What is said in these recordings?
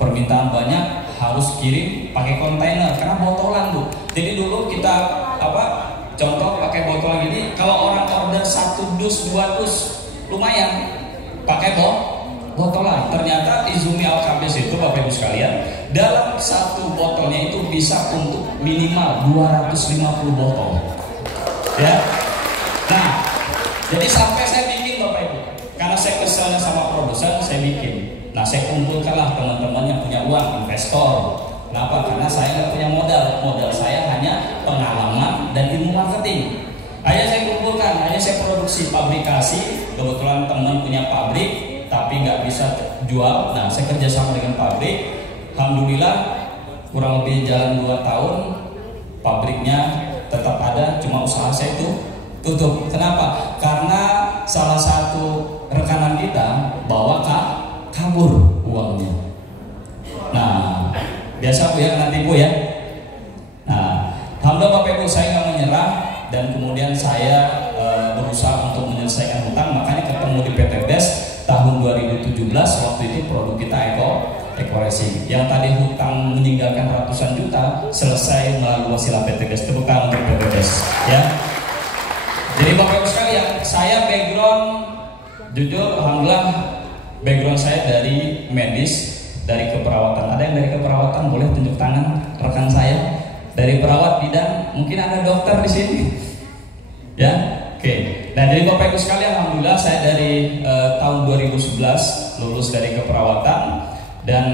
permintaan banyak, harus kirim pakai kontainer karena botolan Bu. Jadi dulu kita contoh pakai botol gini, kalau orang order 1 dus 2 dus lumayan pakai botolan. Ternyata Izumi Alkabes itu Bapak Ibu sekalian, dalam 1 botolnya itu bisa untuk minimal 250 botol ya. Nah, jadi sampai saya bikin Bapak Ibu, karena saya keselnya sama produsen, saya bikin. Nah, saya kumpulkanlah teman-teman yang punya uang, investor. Kenapa? Karena saya nggak punya modal saya hanya pengalaman dan ilmu marketing. Akhirnya saya kumpulkan, akhirnya saya produksi, pabrikasi. Kebetulan teman punya pabrik, tapi nggak bisa jual. Nah, saya kerjasama dengan pabrik. Alhamdulillah, kurang lebih jalan 2 tahun, pabriknya tetap ada, cuma usaha saya itu tutup. Kenapa? Karena salah satu rekanan kita bawa kabur uangnya. Nah, biasa Bu ya, nanti Bu ya. Nah, alhamdulillah Bapak Ibu, saya nggak menyerah dan kemudian saya berusaha untuk menyelesaikan hutang. Makanya ketemu di PT BES tahun 2017. Waktu itu produk kita Eco Racing. Yang tadi hutang meninggalkan ratusan juta selesai melalui wasilah PT BES. Tepuk tangan untuk PT BES ya. Jadi Bapak Ibu sekalian, saya background jujur alhamdulillah, background saya dari medis, dari keperawatan. Ada yang dari keperawatan boleh tunjuk tangan rekan saya? Dari perawat bidan, mungkin ada dokter di sini, ya? Oke. Nah, jadi Bapak Ibu sekalian, alhamdulillah saya dari tahun 2011 lulus dari keperawatan dan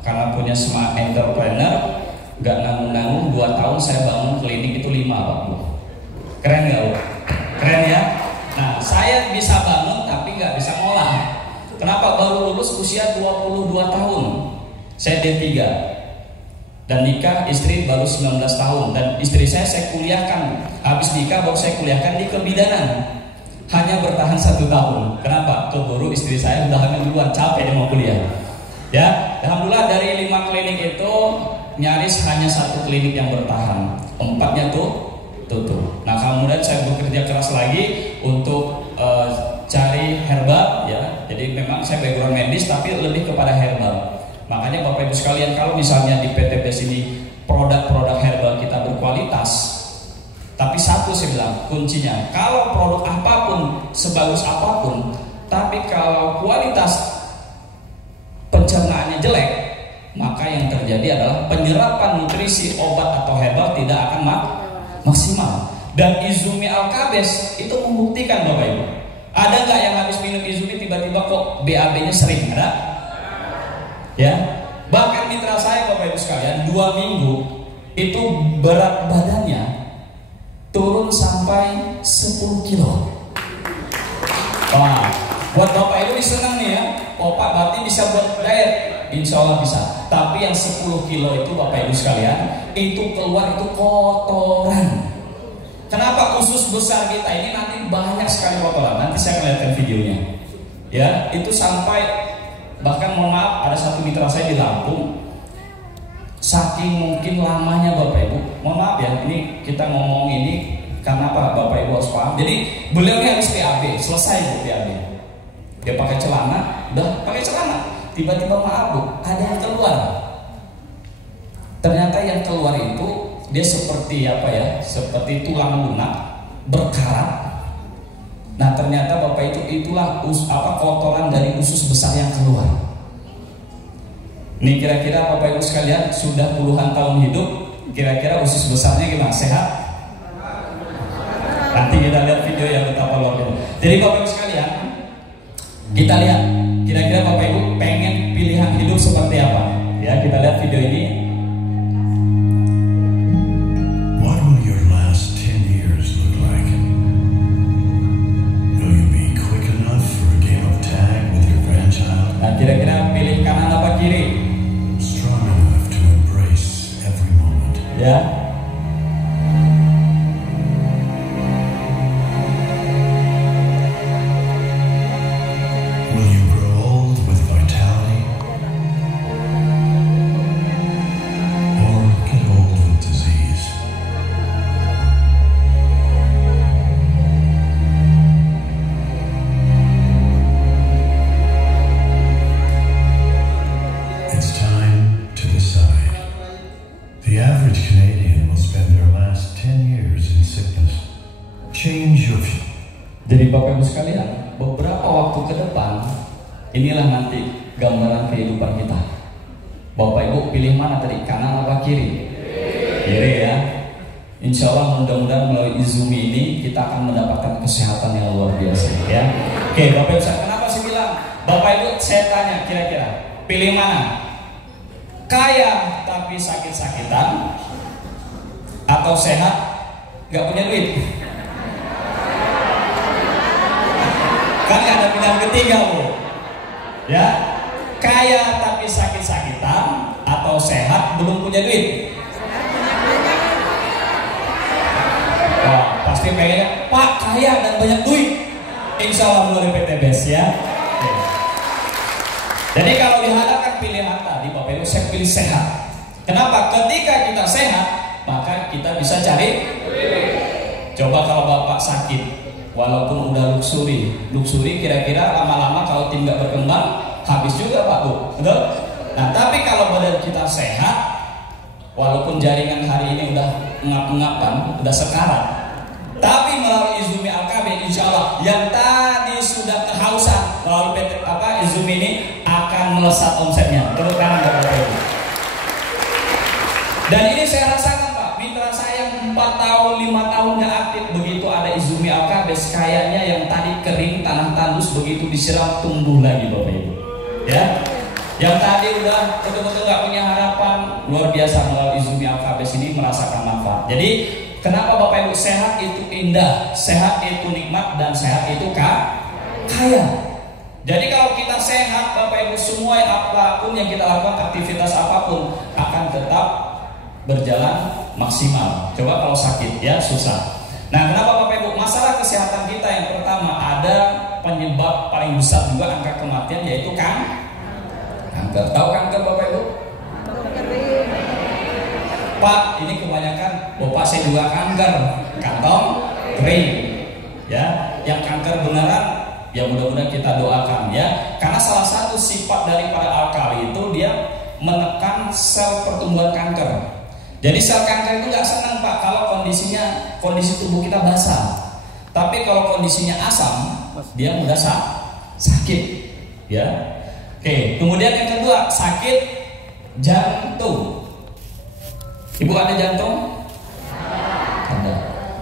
karena punya semangat entrepreneur, nggak nanggung-nanggung 2 tahun saya bangun klinik itu 5 Pak Bu. Keren nggak Bu? Keren ya? Nah, saya bisa bangun tapi nggak bisa ngolah. Kenapa? Baru lulus usia 22 tahun. Saya D3 dan nikah istri baru 19 tahun. Dan istri saya kuliahkan. Habis nikah baru saya kuliahkan di kebidanan. Hanya bertahan 1 tahun. Kenapa? Keburu istri saya udah hamil duluan, capek dia mau kuliah. Ya, alhamdulillah dari 5 klinik itu nyaris hanya 1 klinik yang bertahan. 4-nya tutup. Nah, kemudian saya bekerja keras lagi untuk cari herbal ya. Jadi memang saya background medis tapi lebih kepada herbal. Makanya Bapak Ibu sekalian, kalau misalnya di PT BES ini produk-produk herbal kita berkualitas, tapi satu saya bilang kuncinya, kalau produk apapun sebagus apapun, tapi kalau kualitas pencernaannya jelek, maka yang terjadi adalah penyerapan nutrisi obat atau herbal tidak akan maksimal. Dan Izumi Alkabes itu membuktikan Bapak Ibu. Ada nggak yang habis minum Izumi tiba-tiba kok BAB-nya sering? Ada? Ya. Bahkan mitra saya Bapak Ibu sekalian 2 minggu itu berat badannya turun sampai 10 kilo. Wah, buat Bapak Ibu senang nih ya. Oh Pak, berarti bisa buat diet? Insya Allah bisa. Tapi yang 10 kilo itu Bapak Ibu sekalian, itu keluar itu kotoran. Kenapa usus besar kita ini nanti banyak sekali kotoran? Nanti saya akan lihatkan videonya. Ya, itu sampai bahkan mohon maaf, ada satu mitra saya di Lampung, saking mungkin lamanya Bapak Ibu, mohon maaf ya, ini kita ngomong ini karena apa Bapak Ibu harus paham. Jadi beliau ini habis PAB, selesai Bu PAB. Dia pakai celana, udah pakai celana, tiba-tiba maaf Bu, ada yang keluar. Ternyata yang keluar itu dia seperti apa ya? Seperti tulang lunak berkarat. Nah, ternyata Bapak itulah kotoran dari usus besar yang keluar. Nih kira-kira Bapak Ibu sekalian sudah puluhan tahun hidup, kira-kira usus besarnya gimana? Sehat? Nanti kita lihat video yang betapa luar biasa. Jadi Bapak Ibu sekalian, kita lihat kira-kira Bapak Ibu pengen pilihan hidup seperti apa? Ya, kita lihat video ini. Kira-kira pilih kanan apa kiri? Strong enough to embrace every moment. Ya. Will you grow old with vitality? Or get old with disease? Jadi Bapak Ibu sekalian, beberapa waktu ke depan inilah nanti gambaran kehidupan kita. Bapak Ibu pilih mana tadi, kanan apa kiri? Kiri ya. Insya Allah mudah-mudahan melalui Izumi ini kita akan mendapatkan kesehatan yang luar biasa ya. Oke Bapak Ibu, kenapa saya bilang? Bapak Ibu saya tanya kira-kira pilih mana? Kaya tapi sakit-sakitan atau sehat gak punya duit? Kan gak ada pilihan ketiga Bu ya. Kaya tapi sakit-sakitan atau sehat belum punya duit? Wah, pasti pengennya Pak kaya dan banyak duit. Insya Allah melalui PTBS ya. Oke. Jadi kalau dihadapkan pilihan tadi Bapak Ibu, saya pilih sehat. Kenapa? Ketika kita sehat maka kita bisa cari duit. Coba kalau Bapak sakit, walaupun udah luxury kira-kira lama-lama kalau tim nggak berkembang habis juga Pak Bu, betul? Nah tapi kalau badan kita sehat, walaupun jaringan hari ini udah ngap-ngapan, udah sekarat, tapi melalui Izumi Al-KB insya Allah yang tadi sudah kehausan melalui PT Izumi ini akan melesat omsetnya. Terus kanan Bapak Ibu. Dan ini saya rasakan Pak, mitra saya yang 4 tahun, 5 tahun nggak aktif, begitu ada Izumi Al-KB kayaknya yang tadi kering tanah tandus begitu disiram tumbuh lagi Bapak Ibu. Ya, yang tadi udah betul-betul nggak punya harapan, luar biasa melalui Izumi Al-KB ini merasakan manfaat. Jadi kenapa Bapak Ibu, sehat itu indah, sehat itu nikmat, dan sehat itu kaya. Jadi kalau kita sehat Bapak Ibu, semua apapun yang kita lakukan, aktivitas apapun akan tetap berjalan maksimal. Coba kalau sakit ya susah. Nah kenapa Bapak Ibu, masalah kesehatan kita yang pertama ada penyebab paling besar juga angka kematian yaitu kanker. Tahu kanker Bapak Ibu? Pak, ini kebanyakan Bapak saya juga kanker kantong kering ya. Yang kanker beneran ya mudah-mudahan kita doakan ya. Karena salah satu sifat daripada alkali itu dia menekan sel pertumbuhan kanker. Jadi sel kanker itu nggak senang Pak kalau kondisi tubuh kita basah. Tapi kalau kondisinya asam, dia mudah sakit ya. Oke, kemudian yang kedua, sakit jantung. Ibu ada jantung? Ada.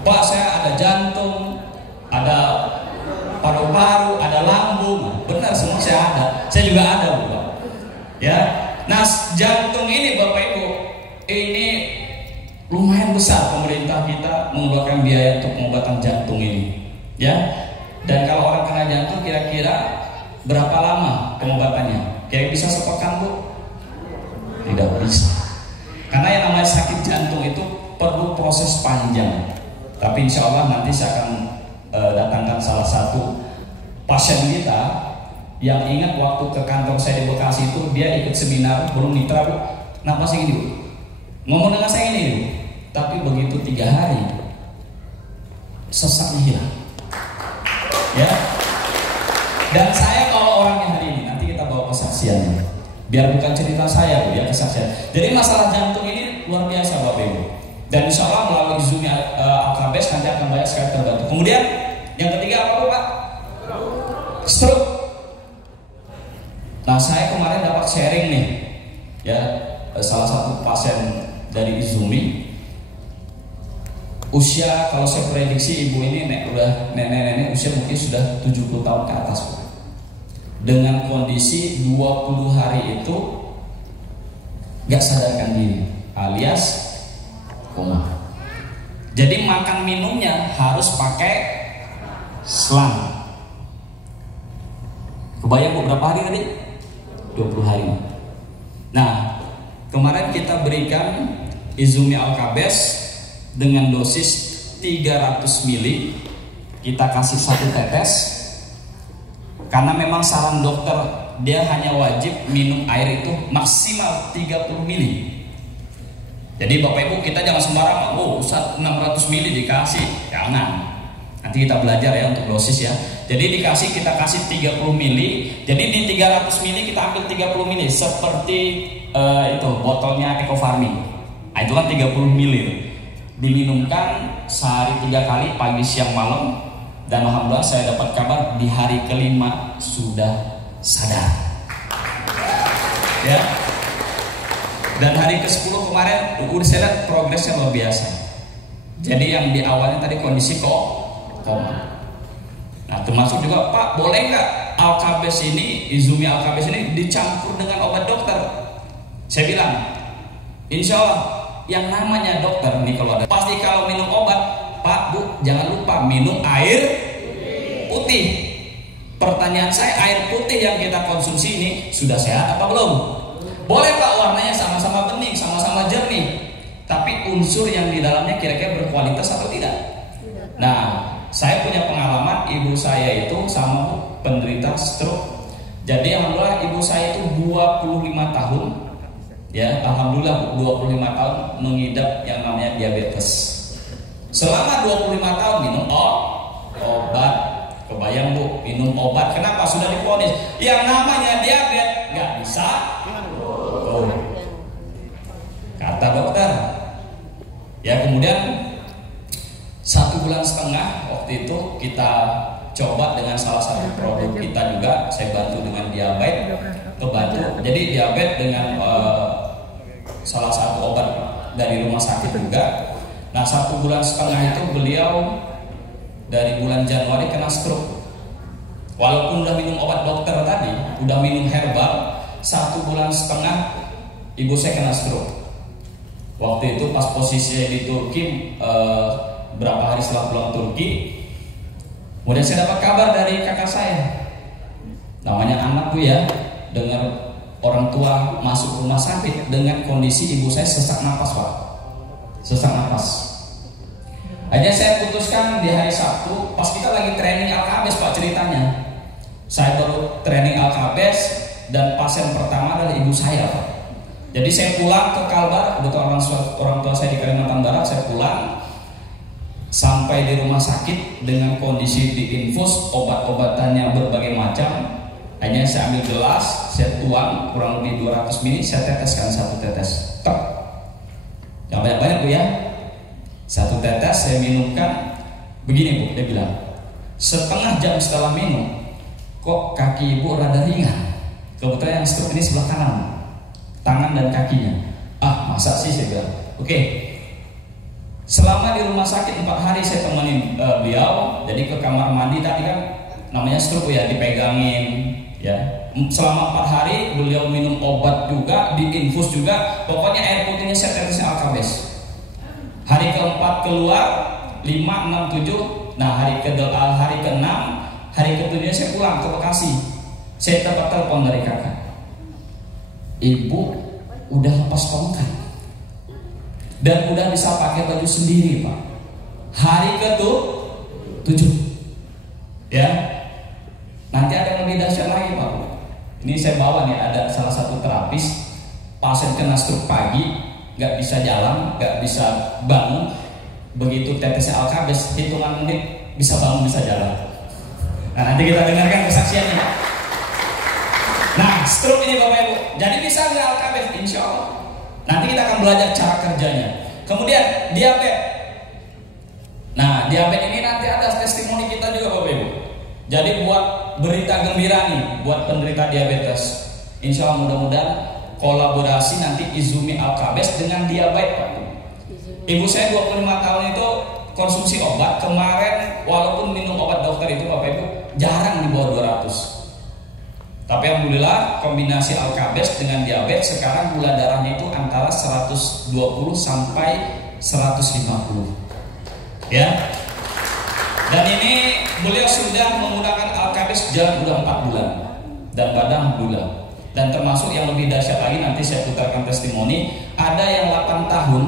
Pak saya ada jantung, ada paru-paru, ada lambung. Benar semua saya ada. Saya juga ada Bapak. Ya. Nah, jantung ini Bapak Ibu, ini lumayan besar pemerintah kita mengeluarkan biaya untuk pengobatan jantung ini. Ya. Dan kalau orang kena jantung kira-kira berapa lama pengobatannya? Kira-kira bisa sepekan Bu? Tidak bisa. Karena yang namanya sakit jantung itu perlu proses panjang. Tapi insya Allah nanti saya akan datangkan salah satu pasien kita yang ingat waktu ke kantor saya di Bekasi itu dia ikut seminar belum mitra Bu. Kenapa sih ini Bu? Ngomong dengan saya ini Bu. Tapi begitu 3 hari sesaknya hilang. Ya. Dan saya kalau orangnya hari ini nanti kita bawa kesaksiannya. Biar bukan cerita saya, biar kesaksian. Jadi masalah jantung ini luar biasa Bapak Ibu. Dan insya Allah melalui Izumi Al-KB nanti akan banyak sekali terbantu. Kemudian yang ketiga apa Pak? Stroke. Nah saya kemarin dapat sharing nih, ya salah satu pasien dari Izumi. Usia kalau saya prediksi ibu ini udah nenek-nenek usia mungkin sudah 70 tahun ke atas Pak. Dengan kondisi 20 hari itu gak sadarkan diri alias koma. Jadi makan minumnya harus pakai selang. Kebayang beberapa hari tadi? 20 hari. Nah kemarin kita berikan Izumi Al-Kabes dengan dosis 300 ml. Kita kasih 1 tetes. Karena memang saran dokter dia hanya wajib minum air itu maksimal 30 ml. Jadi Bapak Ibu kita jangan sembarangan, oh 600 ml dikasih, jangan. Nanti kita belajar ya untuk dosis ya. Jadi kita kasih 30 ml. Jadi di 300 ml kita ambil 30 ml seperti itu botolnya Eco Farming. Nah, itu kan 30 ml. Diminumkan sehari 3 kali pagi siang malam Dan alhamdulillah saya dapat kabar di hari kelima sudah sadar. Ya. Dan hari ke-10 kemarin udah saya lihat progresnya luar biasa. Jadi yang di awalnya tadi kondisi koma. Nah, termasuk juga, Pak, boleh nggak Alkabes ini, Izumi Alkabes ini dicampur dengan obat dokter? Saya bilang, insya Allah yang namanya dokter nih kalau ada, pasti kalau minum obat, Pak, Bu, jangan lupa minum air putih. Pertanyaan saya, air putih yang kita konsumsi ini sudah sehat apa belum? Boleh Pak, warnanya sama-sama bening, sama-sama jernih, tapi unsur yang di dalamnya kira-kira berkualitas atau tidak? Nah, saya punya pengalaman, ibu saya itu sama penderita stroke. Jadi alhamdulillah ibu saya itu 25 tahun, ya alhamdulillah 25 tahun mengidap yang namanya diabetes. Selama 25 tahun minum obat. Kebayang Bu, minum obat. Kenapa? Sudah divonis yang namanya diabetes nggak bisa. Oh. Kata dokter. Ya kemudian 1,5 bulan waktu itu kita coba dengan salah satu produk kita juga, saya bantu dengan diabetes, kebantu. Jadi diabetes dengan salah satu obat dari rumah sakit juga. Nah 1,5 bulan itu beliau dari bulan Januari kena stroke. Walaupun udah minum obat dokter tadi, udah minum herbal, 1,5 bulan ibu saya kena stroke. Waktu itu pas posisinya di Turki, berapa hari setelah pulang Turki, kemudian saya dapat kabar dari kakak saya, namanya anak Bu ya, dengar orang tua masuk rumah sakit dengan kondisi ibu saya sesak napas Pak, sesak napas. Akhirnya saya putuskan di hari Sabtu, pas kita lagi training Alkabes Pak ceritanya, saya baru training Alkabes dan pasien pertama adalah ibu saya Pak. Jadi saya pulang ke Kalbar, kebetulan orang tua saya di Kalimantan Barat, saya pulang sampai di rumah sakit dengan kondisi diinfus obat-obatannya berbagai macam. Hanya saya ambil gelas, saya tuang kurang lebih 200 ml, saya teteskan 1 tetes. Tek. Jangan banyak-banyak Bu ya. 1 tetes saya minumkan. Begini Bu, dia bilang, setengah jam setelah minum, kok kaki ibu rada ringan. Kebetulan yang stroke ini sebelah kanan, tangan dan kakinya. Ah masa sih, saya bilang. Oke. Selama di rumah sakit 4 hari saya temenin beliau. Jadi ke kamar mandi tadi kan namanya stroke ya, dipegangin ya. Selama 4 hari beliau minum obat juga, diinfus juga. Pokoknya air putihnya saya tetesnya Alkabes. Hari keempat keluar 5, 6, 7. Nah hari ke-6, hari ke-7 saya pulang ke Bekasi. Saya dapat telepon dari kakak, ibu udah lepas tongkat dan udah bisa pakai baju sendiri Pak. Hari ke-7 ya. Nanti ada yang lebih dahsyat lagi Pak. Ini saya bawa nih, ada salah satu terapis, pasien kena stroke pagi, nggak bisa jalan, nggak bisa bangun. Begitu tetesnya Alkabes, hitungan menit bisa bangun, bisa jalan. Nah nanti kita dengarkan kesaksiannya. Nah stroke ini Bapak Ibu, jadi bisa nggak Alkabes? Insya Allah. Nanti kita akan belajar cara kerjanya. Kemudian diabetes. Nah diabetes ini nanti ada testimoni kita juga Bapak Ibu. Jadi buat berita gembira nih buat penderita diabetes. Insya Allah mudah-mudahan kolaborasi nanti Izumi Alkabes dengan diabetes Pak. Ibu saya 25 tahun itu konsumsi obat. Kemarin walaupun minum obat dokter itu Bapak Ibu jarang di bawah 200. Tapi alhamdulillah kombinasi Alkabes dengan diabetes sekarang gula darahnya itu antara 120 sampai 150 ya. Dan ini beliau sudah menggunakan Alkabes jalan udah 4 bulan dan badan bulan. Dan termasuk yang lebih dahsyat lagi, nanti saya putarkan testimoni, ada yang 8 tahun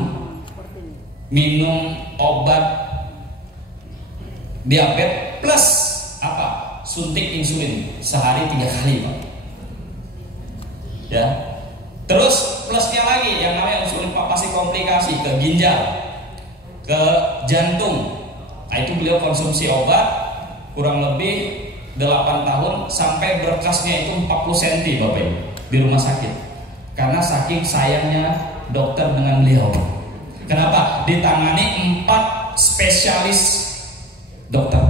minum obat diabetes plus apa? Suntik insulin sehari 3 kali Pak. Ya. Terus plusnya lagi yang namanya insulin pasti komplikasi ke ginjal, ke jantung. Nah itu beliau konsumsi obat kurang lebih 8 tahun sampai berkasnya itu 40 cm Bapak Ibu di rumah sakit. Karena saking sayangnya dokter dengan beliau. Kenapa? Ditangani 4 spesialis dokter.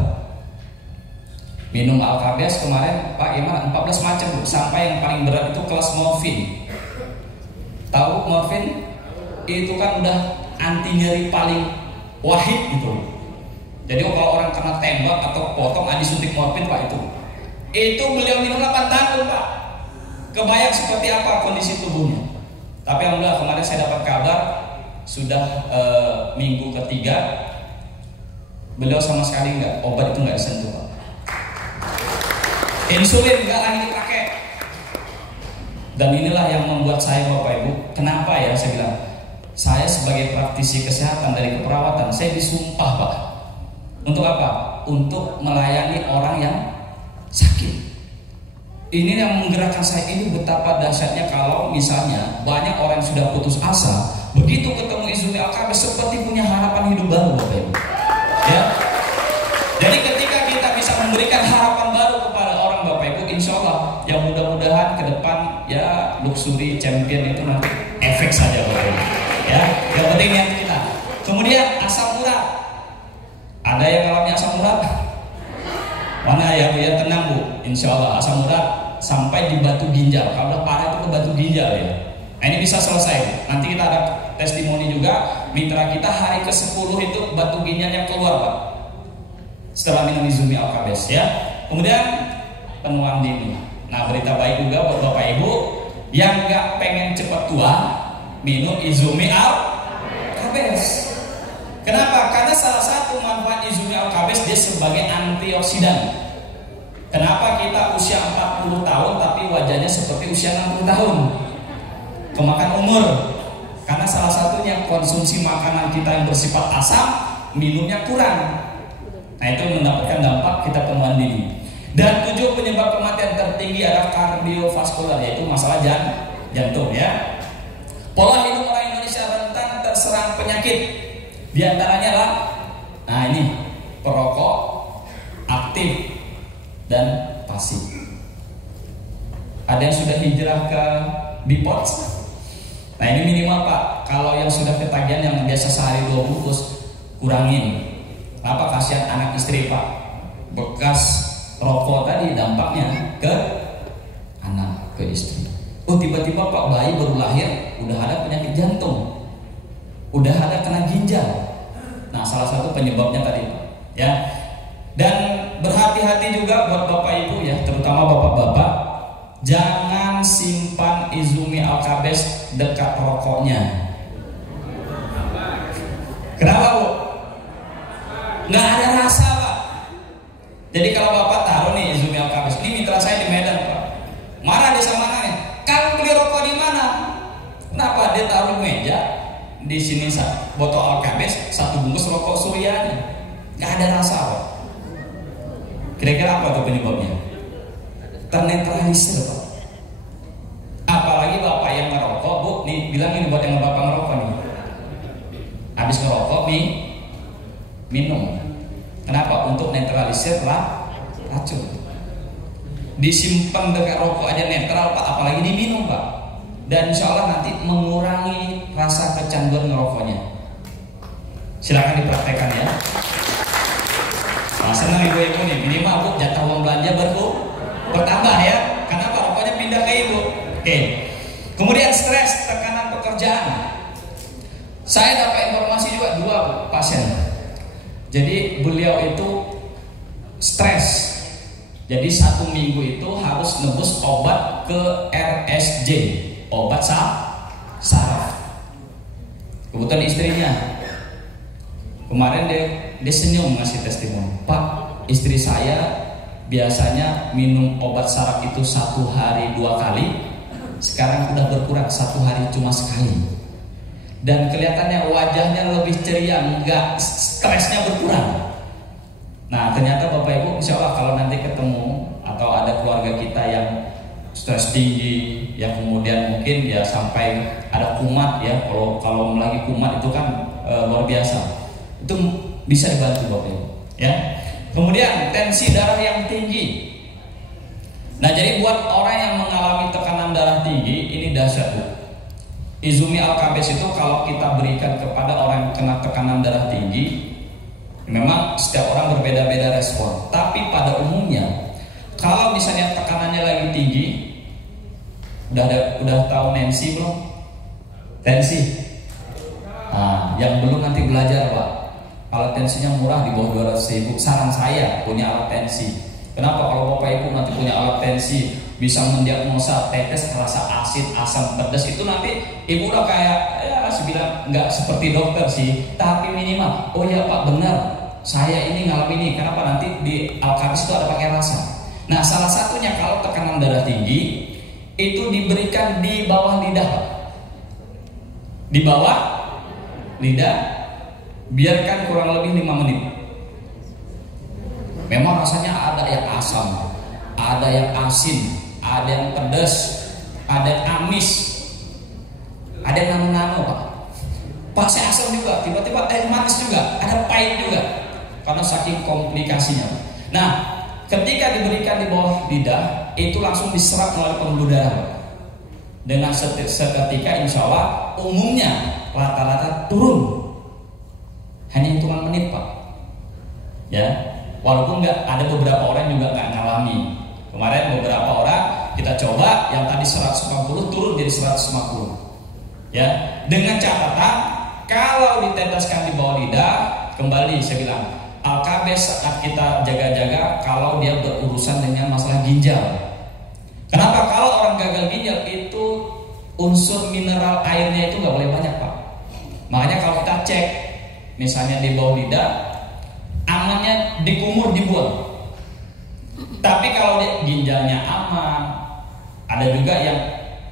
Minum Alkabes kemarin Pak Iman 14 macam Bu. Sampai yang paling berat itu kelas morfin. Tahu morfin? Itu kan udah anti nyeri paling wahid gitu. Jadi kalau orang kena tembak atau potong disuntik morfin Pak itu. Itu beliau minum 8 tahun Pak. Kebayang seperti apa kondisi tubuhnya. Tapi alhamdulillah kemarin saya dapat kabar sudah minggu ketiga beliau sama sekali enggak, obat itu enggak disentuh Pak. Insulin enggak lagi dipakai. Dan inilah yang membuat saya Bapak Ibu, kenapa ya saya bilang, saya sebagai praktisi kesehatan dari keperawatan, saya disumpah Pak. Untuk apa? Untuk melayani orang yang sakit. Ini yang menggerakkan saya, ini betapa dahsyatnya kalau misalnya banyak orang yang sudah putus asa, begitu ketemu Izumi Alkabes seperti punya harapan hidup baru Bapak Ibu. Ya. Jadi ketika kita bisa memberikan harapan baru kepada orang Bapak Ibu, insya Allah yang mudah-mudahan ke depan ya luxury champion itu nanti efek saja Bapak Ibu. Ya, yang penting niat kita. Kemudian asam urat. Ada yang alami asam urat? Mana ya Bu ya, tenang Bu. Insya Allah asam urat sampai di batu ginjal. Kalau udah parah itu ke batu ginjal ya. Nah ini bisa selesai. Nanti kita ada testimoni juga. Mitra kita hari ke-10 itu batu ginjalnya keluar Pak. Setelah minum Izumi Alkabes ya. Kemudian penuaan dini. Nah berita baik juga buat Bapak Ibu yang gak pengen cepat tua, minum Izumi Alkabes. Kenapa? Karena salah satu manfaat Izumi Alkabes dia sebagai antioksidan. Kenapa kita usia 40 tahun tapi wajahnya seperti usia 60 tahun? Kemakan umur. Karena salah satunya konsumsi makanan kita yang bersifat asam, minumnya kurang. Nah itu mendapatkan dampak kita penuaan dini. Dan 7 penyebab kematian tertinggi adalah kardiovaskular, yaitu masalah jantung ya. Pola hidup orang Indonesia rentan terserang penyakit. Di antaranya lah, nah ini perokok, aktif dan pasif. Ada yang sudah hijrah ke Bipods. Nah ini minimal Pak. Kalau yang sudah ketagihan yang biasa sehari 2 bungkus, kurangin. Kenapa? Kasihan anak istri Pak. Bekas rokok tadi dampaknya ke anak, ke istri. Oh tiba-tiba Pak bayi baru lahir udah ada penyakit jantung, udah ada kena ginjal. Nah salah satu penyebabnya tadi ya. Dan berhati-hati juga buat Bapak Ibu ya, terutama Bapak-bapak, jangan simpan Izumi Alkabes dekat rokoknya. Kenapa Bu? Nggak ada rasa Pak. Jadi kalau Bapak taruh nih Izumi Alkabes, ini mitra saya di Medan Pak, marah dia sama anaknya, kamu beli rokok di mana? Kenapa? Dia taruh meja di sini botol Alkabes, 1 bungkus rokok Suryani, nggak ada rasa Pak. Kira-kira apa tuh penyebabnya? Ternetralisir Pak. Apalagi Bapak yang ngerokok Bu, nih bilang ini buat yang Bapak ngerokok nih. Habis ngerokok minum. Kenapa? Untuk netralisir racun. Disimpan dekat rokok aja netral Pak, apalagi diminum Pak. Dan insya Allah nanti mengurangi rasa kecanduan ngerokoknya. Silakan dipraktekkan ya. Nah, senang ibu-ibu nih, minimal Bu jatah uang belanja bertambah ya. Kenapa? Rokoknya pindah ke ibu. Oke. Kemudian stres, tekanan pekerjaan. Saya dapat informasi juga 2 pasien. Jadi beliau itu stres. Jadi 1 minggu itu harus nebus obat ke RSJ, obat saraf. Kebetulan istrinya kemarin dia senyum ngasih testimoni, Pak, istri saya biasanya minum obat saraf itu 1 hari 2 kali, sekarang udah berkurang 1 hari cuma sekali. Dan kelihatannya wajahnya lebih ceria, enggak, stresnya berkurang. Nah ternyata Bapak Ibu, insya Allah kalau nanti ketemu atau ada keluarga kita yang stres tinggi, yang kemudian mungkin ya sampai ada kumat ya, kalau lagi kumat itu kan luar biasa, itu bisa dibantu Bapak Ibu ya. Kemudian tensi darah yang tinggi. Nah jadi buat orang yang mengalami tekanan darah tinggi, ini dahsyat Bu. Izumi Alkabes itu kalau kita berikan kepada orang yang kena tekanan darah tinggi, memang setiap orang berbeda-beda respon. Tapi pada umumnya Kalau misalnya tekanannya lagi tinggi, udah tahu Nancy belum? Tensi. Nah, yang belum nanti belajar Pak. Alat tensinya murah di bawah 200.000. Saran saya punya alat tensi. Kenapa? Kalau Bapak Ibu nanti punya alat tensi, bisa mendiagnosa tetes rasa asin, asam, pedas, itu nanti Ibu udah kayak saya bilang nggak seperti dokter sih, tapi minimal oh ya Pak benar, saya ini ngalamin ini. Kenapa? Nanti di Alkabis itu ada pakai rasa. Nah, salah satunya kalau tekanan darah tinggi itu diberikan di bawah lidah Pak. Di bawah lidah, biarkan kurang lebih 5 menit. Memang rasanya ada yang asam, ada yang asin, ada yang pedas, ada yang amis, ada yang nano-nano Pak. Pak saya asam juga, tiba-tiba manis juga, ada pahit juga, karena saking komplikasinya. Nah, ketika diberikan di bawah lidah, itu langsung diserap melalui pembuluh darah Pak. Dengan seketika insya Allah umumnya rata-rata turun, hanya hitungan menit Pak. Ya, walaupun ada beberapa orang juga nggak ngalami. Kemarin beberapa orang kita coba yang tadi 150 turun jadi 150. Ya, dengan catatan kalau diteteskan di bawah lidah, kembali saya bilang Alkabes saat kita jaga-jaga kalau dia berurusan dengan masalah ginjal. Kenapa? Kalau orang gagal ginjal itu unsur mineral airnya itu nggak boleh banyak Pak. Makanya kalau kita cek misalnya di bawah lidah, amannya dikumur dibuang. Tapi kalau ginjalnya aman, ada juga yang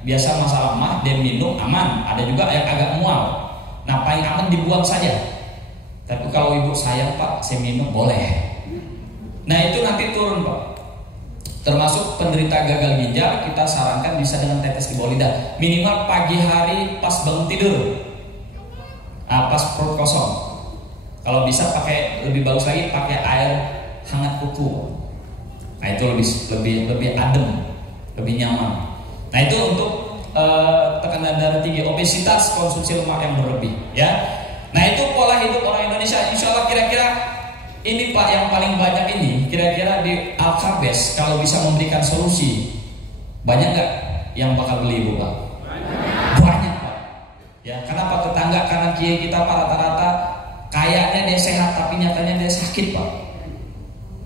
biasa masalah mah dia minum aman, ada juga yang agak mual. Nah paling aman dibuang saja. Tapi kalau ibu sayang Pak, saya minum boleh. Nah itu nanti turun Pak. Termasuk penderita gagal ginjal kita sarankan bisa dengan tetes di bawah lidah. Minimal pagi hari pas bangun tidur, pas perut kosong. Kalau bisa pakai lebih bagus lagi pakai air hangat kuku. Nah itu lebih adem, lebih nyaman. Nah itu untuk tekanan darah tinggi, obesitas, konsumsi lemak yang berlebih, ya. Nah itu pola hidup orang Indonesia. Insya Allah kira-kira ini Pak yang paling banyak ini. Kira-kira di Alkabes kalau bisa memberikan solusi, banyak nggak yang bakal beli Ibu Pak? Banyak Pak. Ya kenapa? Tetangga kanan kiri kita Pak rata-rata kayaknya dia sehat tapi nyatanya dia sakit Pak.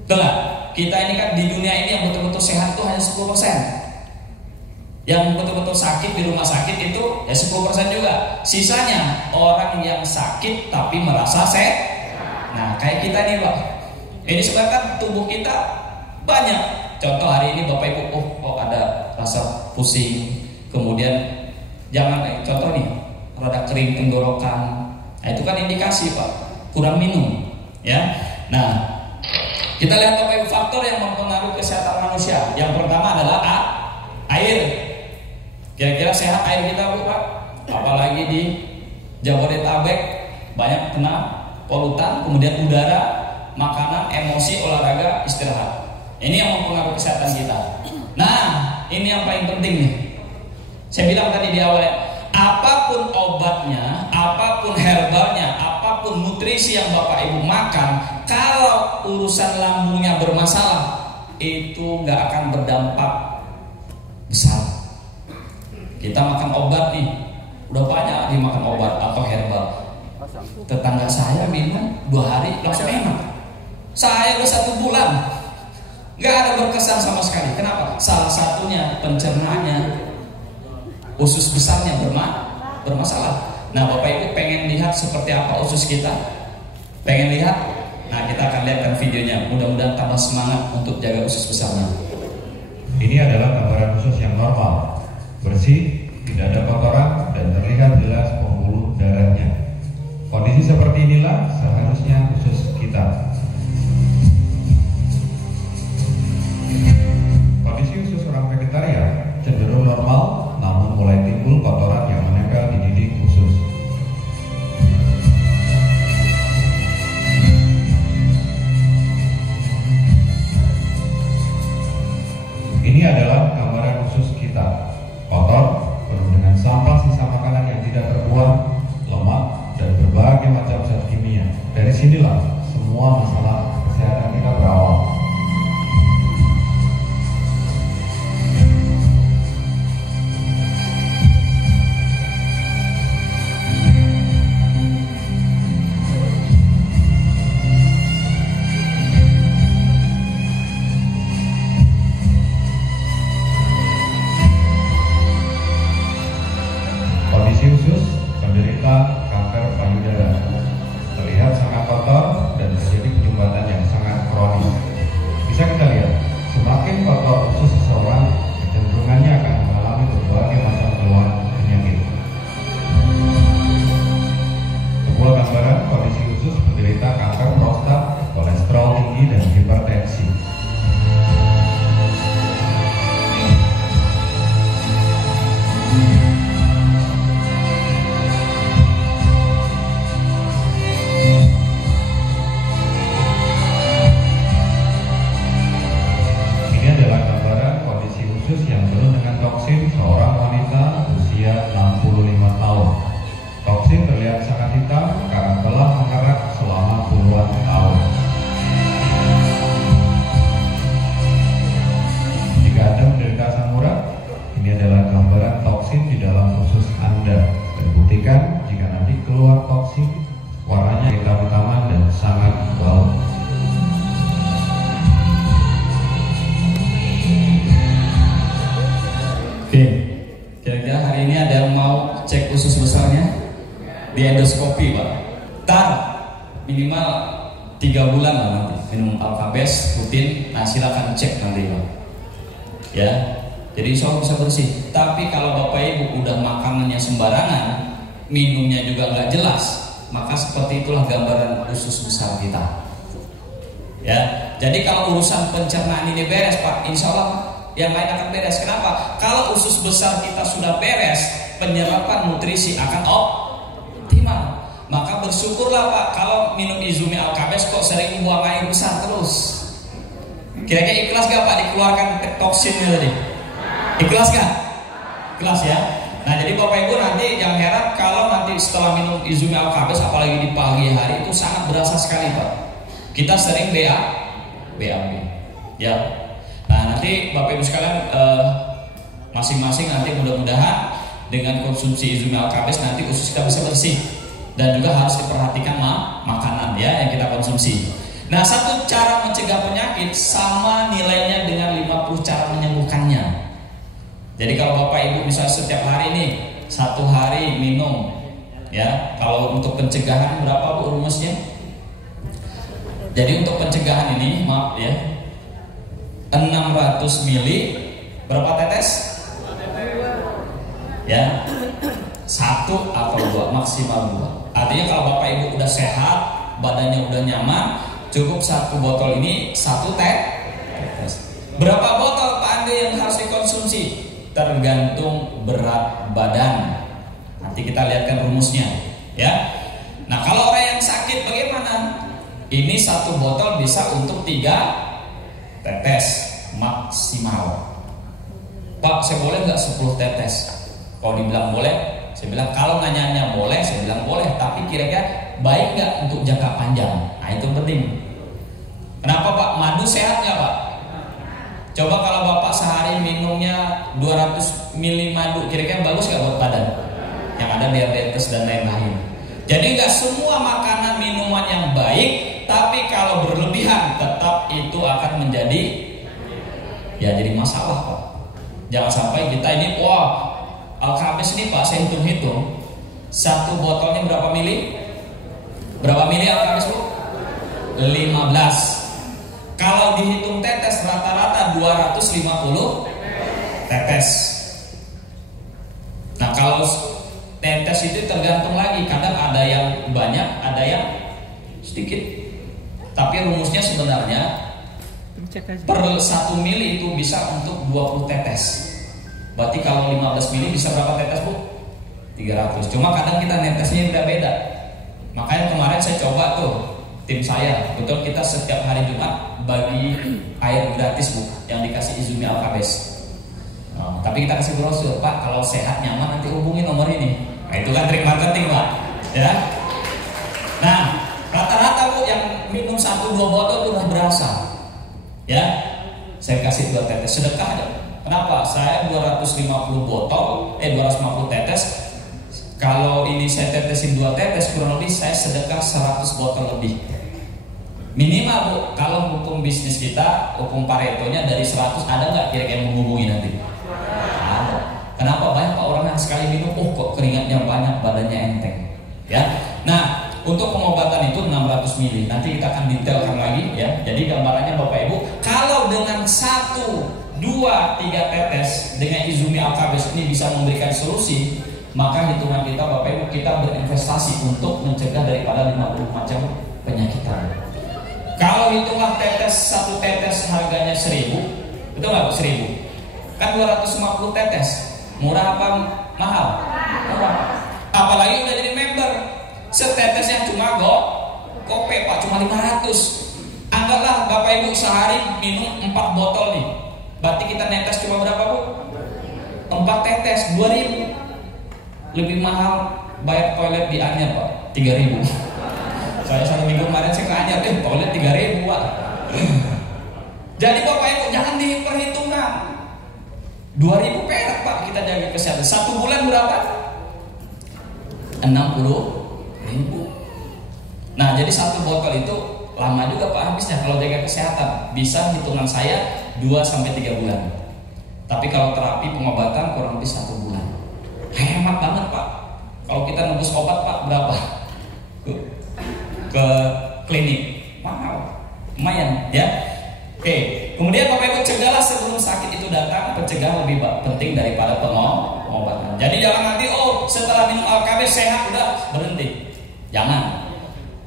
Betul nggak? Kita ini kan di dunia ini yang betul-betul sehat itu hanya 10%. Yang betul-betul sakit di rumah sakit itu ya 10% juga. Sisanya orang yang sakit tapi merasa sehat. Nah kayak kita nih Pak, ini sebenarnya kan tubuh kita banyak. Contoh hari ini Bapak Ibu, ada rasa pusing, kemudian contoh nih rada kering tenggorokan. Nah itu kan indikasi Pak, kurang minum, ya. Nah kita lihat Bapak Ibu faktor yang mempengaruhi kesehatan manusia. Yang pertama adalah air. Kira-kira sehat air kita Bu Pak? Apalagi di Jabodetabek banyak kena polutan, kemudian udara, makanan, emosi, olahraga, istirahat. Ini yang mempengaruhi kesehatan kita. Nah, ini yang paling penting nih. Saya bilang tadi di awal, apapun obatnya, apapun herbalnya, apapun nutrisi yang Bapak Ibu makan, kalau urusan lambungnya bermasalah, itu nggak akan berdampak besar. Kita makan obat nih, udah banyak dimakan obat atau herbal. Tetangga saya minum 2 hari langsung enak. Saya udah 1 bulan nggak ada berkesan sama sekali. Kenapa? Salah satunya pencernaannya, usus besarnya bermasalah. Nah Bapak Ibu pengen lihat seperti apa usus kita? Pengen lihat? Nah kita akan lihatkan videonya. Mudah-mudahan tambah semangat untuk jaga usus besarnya. Ini adalah gambaran usus yang normal, bersih, tidak ada kotoran dan terlihat jelas pembuluh darahnya. Kondisi seperti inilah seharusnya usus kita. Kondisi usus orang vegetarian cenderung normal, namun mulai timbul kotoran yang menempel di dinding usus. Ini adalah gambaran usus kita. Kotor, penuh dengan sampah sisa makanan yang tidak terbuang, lemak, dan berbagai macam zat kimia. Dari sinilah semua masalah kesehatan kita berawal. toksik, warnanya hitam-hitaman dan sangat bau. Oke, kira-kira hari ini ada yang mau cek usus besarnya di endoskopi, Pak? Ntar minimal 3 bulan lah nanti minum Alkabes rutin. Nah, silakan cek nanti, Pak. Ya, jadi insya Allah bisa bersih. Tapi kalau Bapak Ibu udah makanannya sembarangan, minumnya juga nggak jelas, maka seperti itulah gambaran usus besar kita. Ya, jadi kalau urusan pencernaan ini beres, Pak, insya Allah yang lain akan beres. Kenapa? Kalau usus besar kita sudah beres, penyerapan nutrisi akan optimal. Maka bersyukurlah, Pak, kalau minum Izumi Alkabes kok sering buang air besar terus. Kira-kira ikhlas gak, Pak, dikeluarkan toksinnya tadi? Ikhlas gak? Ikhlas ya. Nah, jadi Bapak Ibu nanti jangan heran kalau nanti setelah minum Izumi Alkabes, apalagi di pagi hari, itu sangat berasa sekali, Pak. Kita sering BAB, ya. Nah, nanti Bapak Ibu sekalian masing-masing nanti mudah-mudahan dengan konsumsi Izumi Alkabes nanti usus kita bisa bersih, dan juga harus diperhatikan makanan ya yang kita konsumsi. Nah, satu cara mencegah penyakit sama nilainya dengan 50 cara menyembuhkannya. Jadi kalau Bapak Ibu misalnya setiap hari nih 1 hari minum, ya, kalau untuk pencegahan berapa, Bu, rumusnya? Jadi untuk pencegahan ini, maaf ya, 600 ml berapa tetes? Ya, 1 atau 2, maksimal 2. Artinya kalau Bapak Ibu udah sehat, badannya udah nyaman, cukup 1 botol ini 1 tetes. Berapa botol, Pak Ande, yang harus dikonsumsi? Tergantung berat badan. Nanti kita lihatkan rumusnya, ya. Nah, kalau orang yang sakit bagaimana? Ini 1 botol bisa untuk 3 tetes maksimal. Pak, saya boleh nggak 10 tetes? Kalau dibilang boleh, saya bilang kalau nanyanya boleh, saya bilang boleh. Tapi kira-kira baik nggak untuk jangka panjang? Nah, itu penting. Kenapa, Pak? Madu sehat nggak, Pak? Coba kalau Bapak sehari minumnya 200 ml madu, kira-kira bagus nggak buat badan? Yang ada diabetes dan lain-lain. Jadi nggak semua makanan minuman yang baik, tapi kalau berlebihan tetap itu akan menjadi jadi masalah, Pak. Jangan sampai kita ini, wah, Alkabes ini, Pak, saya hitung-hitung 1 botolnya berapa mili? Berapa mili Alkabes, Bu? 15. Kalau dihitung tetes rata-rata 250 tetes. Nah, kalau tetes itu tergantung lagi, kadang ada yang banyak, ada yang sedikit. Tapi rumusnya sebenarnya per 1 mili itu bisa untuk 20 tetes. Berarti kalau 15 mili bisa berapa tetes, Bu? 300. Cuma kadang kita netesnya beda-beda. Makanya kemarin saya coba tuh, tim saya, betul, kita setiap hari Jumat bagi air gratis, Bu, yang dikasih Izumi Alkabes. Tapi kita kasih brosur, Pak, kalau sehat nyaman nanti hubungi nomor ini. Nah, itu kan trik marketing, Pak, ya. Nah, rata-rata, Bu, yang minum 1-2 botol itu udah berasa, ya. Saya kasih 2 tetes, sedekah aja. Kenapa? Saya 250 botol, 250 tetes. Kalau ini saya tetesin 2 tetes, kurang lebih saya sedekah 100 botol lebih. Minimal, Bu, kalau hukum bisnis kita, hukum Paretonya dari 100, ada nggak kira-kira yang menghubungi nanti? Ada. Kenapa? Banyak Pak orang yang sekali minum, kok keringatnya banyak, badannya enteng, ya. Nah, untuk pengobatan itu 600 ml. Nanti kita akan detailkan lagi, ya. Jadi gambarannya Bapak Ibu, kalau dengan 1, 2, 3 tetes dengan Izumi Alkabes ini bisa memberikan solusi, maka hitungan kita, Bapak Ibu, kita berinvestasi untuk mencegah daripada 50 macam penyakit. Kalau hitunglah tetes, 1 tetes harganya 1.000, betul nggak, Bu? 1.000 kan 250 tetes, murah apa mahal? Murah. Apalagi udah jadi member, setetesnya cuma gope, Pak, cuma 500. Anggaplah Bapak Ibu sehari minum 4 botol nih, berarti kita netes cuma berapa, Bu? 4 tetes, 2.000. Lebih mahal bayar toilet di Anyer, Pak, 3.000. Saya 1 minggu kemarin saya ke Anyer, toilet 3.000, Pak. Jadi Bapak Ibu jangan diperhitungkan. 2.000 perak, Pak, kita jaga kesehatan. 1 bulan berapa? 60.000. Nah, jadi satu botol itu lama juga Pak habisnya kalau jaga kesehatan. Bisa hitungan saya 2-3 bulan. Tapi kalau terapi pengobatan kurang lebih 1 bulan. Hemat banget Pak. Kalau kita nebus obat Pak berapa? Ke klinik. Wow, lumayan ya. Oke, kemudian Bapak Ibu cegahlah sebelum sakit itu datang. Pencegah lebih penting daripada pengobatan. Jadi jangan nanti setelah minum Alkabes sehat udah berhenti. Jangan.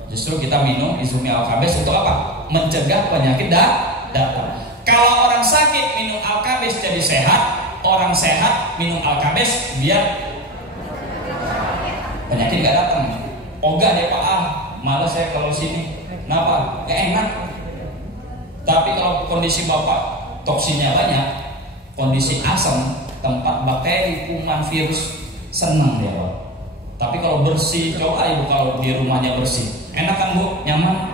Justru kita minum Izumi Alkabes untuk apa? Mencegah penyakit datang. Kalau orang sakit minum Alkabes jadi sehat, orang sehat minum Alkabes biar penyakit gak datang. Ogah deh Pak, malas saya kalau sini. Kenapa? Gak enak. Tapi kalau kondisi Bapak toksinnya banyak, kondisi asam, tempat bakteri, kuman, virus, senang dia Pak. Tapi kalau bersih, coba Ibu kalau di rumahnya bersih, enak kan Bu? Nyaman.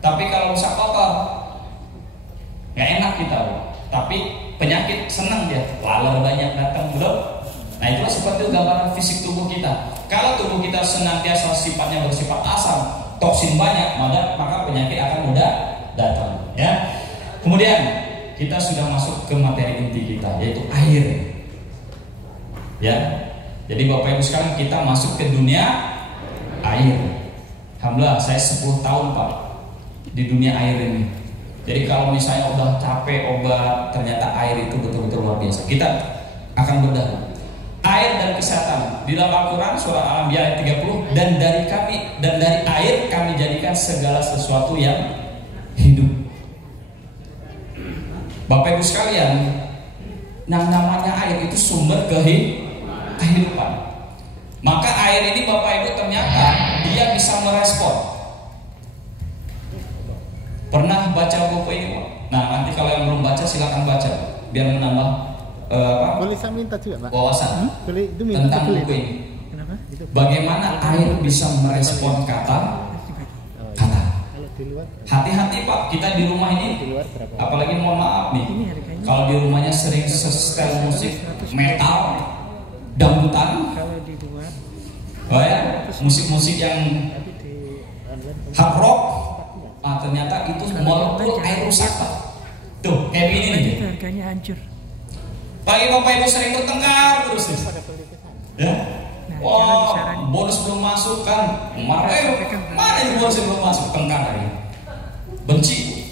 Tapi kalau rusak kotor, nggak enak kita Bu. Tapi penyakit senang dia, laler banyak datang belum. Nah itulah seperti gambaran fisik tubuh kita. Kalau tubuh kita senantiasa sifatnya bersifat asam, toksin banyak, maka penyakit akan mudah datang. Ya. Kemudian kita sudah masuk ke materi inti kita, yaitu air. Ya. Jadi Bapak Ibu sekarang kita masuk ke dunia air. Alhamdulillah saya 10 tahun Pak di dunia air ini. Jadi kalau misalnya udah capek obat, ternyata air itu betul-betul luar biasa. Kita akan bedah air dan kesehatan. Di dalam Al-Quran surah Al-Anbiya ayat 30, dan dari air kami jadikan segala sesuatu yang hidup. Bapak Ibu sekalian, yang namanya air itu sumber kehidupan. Maka air ini Bapak Ibu ternyata dia bisa merespon. Pernah baca buku ini Pak? Nah nanti kalau yang belum baca silakan baca biar menambah boleh saya minta juga Pak? Wawasan Boleh, itu minta tentang buku ini. Kenapa? Bagaimana air bisa merespon kata. Hati-hati Pak, kita di rumah ini, apalagi mohon maaf nih, kalau di rumahnya sering setel musik metal, dangdutan, musik-musik yang hard rock, ternyata itu molekul air rusak Pak. Tuh, kayak gini nih. Harganya hancur. Pagi Bapak Ibu sering bertengkar terus nih. Ya. Wah, bonus belum masuk kan? Mana ini bonus belum masuk, tengkar hari. Benci.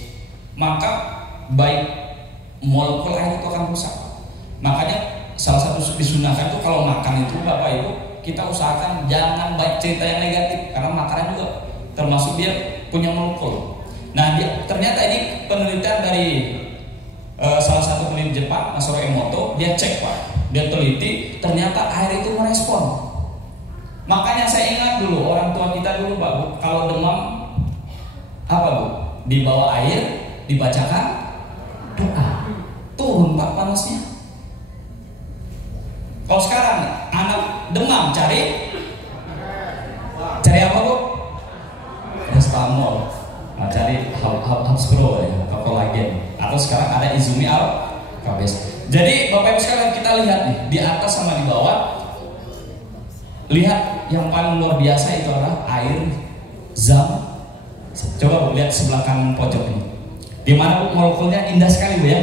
Maka baik molekul air itu akan rusak. Makanya salah satu disunahkan itu kalau makan itu Bapak Ibu kita usahakan jangan baik cerita yang negatif karena makanan juga termasuk dia punya molekul. Nah, ternyata ini penelitian dari salah satu peneliti Jepang, Masaru Emoto, dia cek Pak, dia teliti, ternyata air itu merespon. Makanya saya ingat dulu orang tua kita dulu Pak, Bu, kalau demam apa Bu? Dibawa air, dibacakan doa, turun Pak panasnya. Kalau sekarang anak demam cari apa Bu? Restamol. Nah, cari Habspro ya, atau kolagen. Atau sekarang ada Izumi Alkabes. Jadi Bapak Ibu sekalian kita lihat nih di atas sama di bawah. Lihat yang paling luar biasa itu adalah air zam. Coba Bu lihat sebelah kanan pojok ini. Di mana Bu molekulnya indah sekali Bu ya.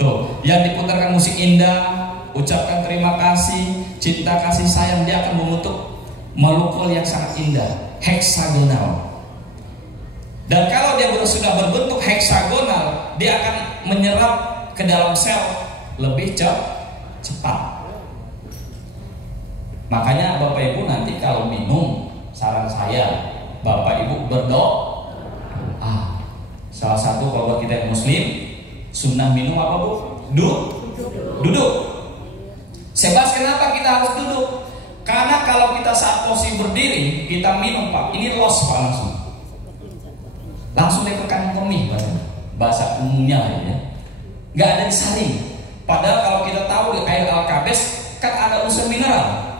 Tuh, yang diputarkan musik indah, ucapkan terima kasih, cinta kasih sayang, dia akan membentuk molekul yang sangat indah, heksagonal. Dan kalau dia sudah berbentuk heksagonal, dia akan menyerap ke dalam sel lebih cepat. Makanya Bapak Ibu nanti kalau minum, saran saya Bapak Ibu berdoa. Salah satu kalau kita yang Muslim, sunnah minum apa Bu? Duduk. Sebab kenapa kita harus duduk? Karena kalau kita saat posisi berdiri, kita minum Pak, ini loss Pak langsung dia ke kantong kemih bahasa umumnya ya. Nggak ada disaring. Padahal kalau kita tahu di air Alkabes kan ada unsur mineral,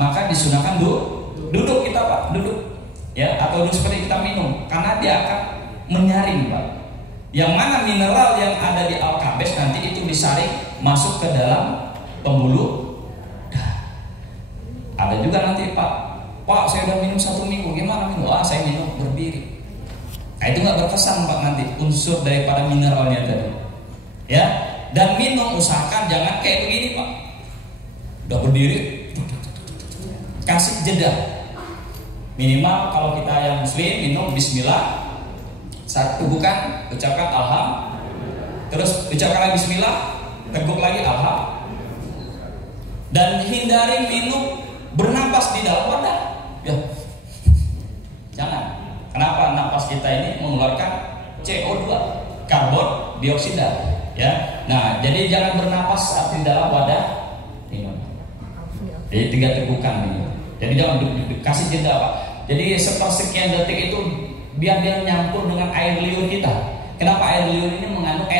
maka disunahkan duduk kita Pak, duduk ya, atau duduk seperti kita minum karena dia akan menyaring Pak. Yang mana mineral yang ada di Alkabes nanti itu disaring masuk ke dalam pembuluh darah. Ada juga nanti Pak Pak, saya udah minum 1 minggu, gimana minum? Saya minum berdiri. Nah, itu nggak berkesan Pak, nanti unsur daripada mineralnya tadi. Ya, dan minum usahakan jangan kayak begini Pak. Udah berdiri, kasih jeda. Minimal kalau kita yang muslim minum bismillah. Satu bukan, ucapkan alhamdulillah. Terus ucapkan lagi bismillah, teguk lagi alhamdulillah. Dan hindari minum bernapas di dalam wadah. Ya. Jangan. Kenapa? Napas kita ini mengeluarkan CO2, karbon dioksida. Ya. Nah, jadi jangan bernapas saat di dalam wadah minum. Jadi 3 tegukan minum. Jadi jangan kasih jeda Pak. Jadi sepersekian detik itu biar dia nyampur dengan air liur kita. Kenapa? Air liur ini mengandung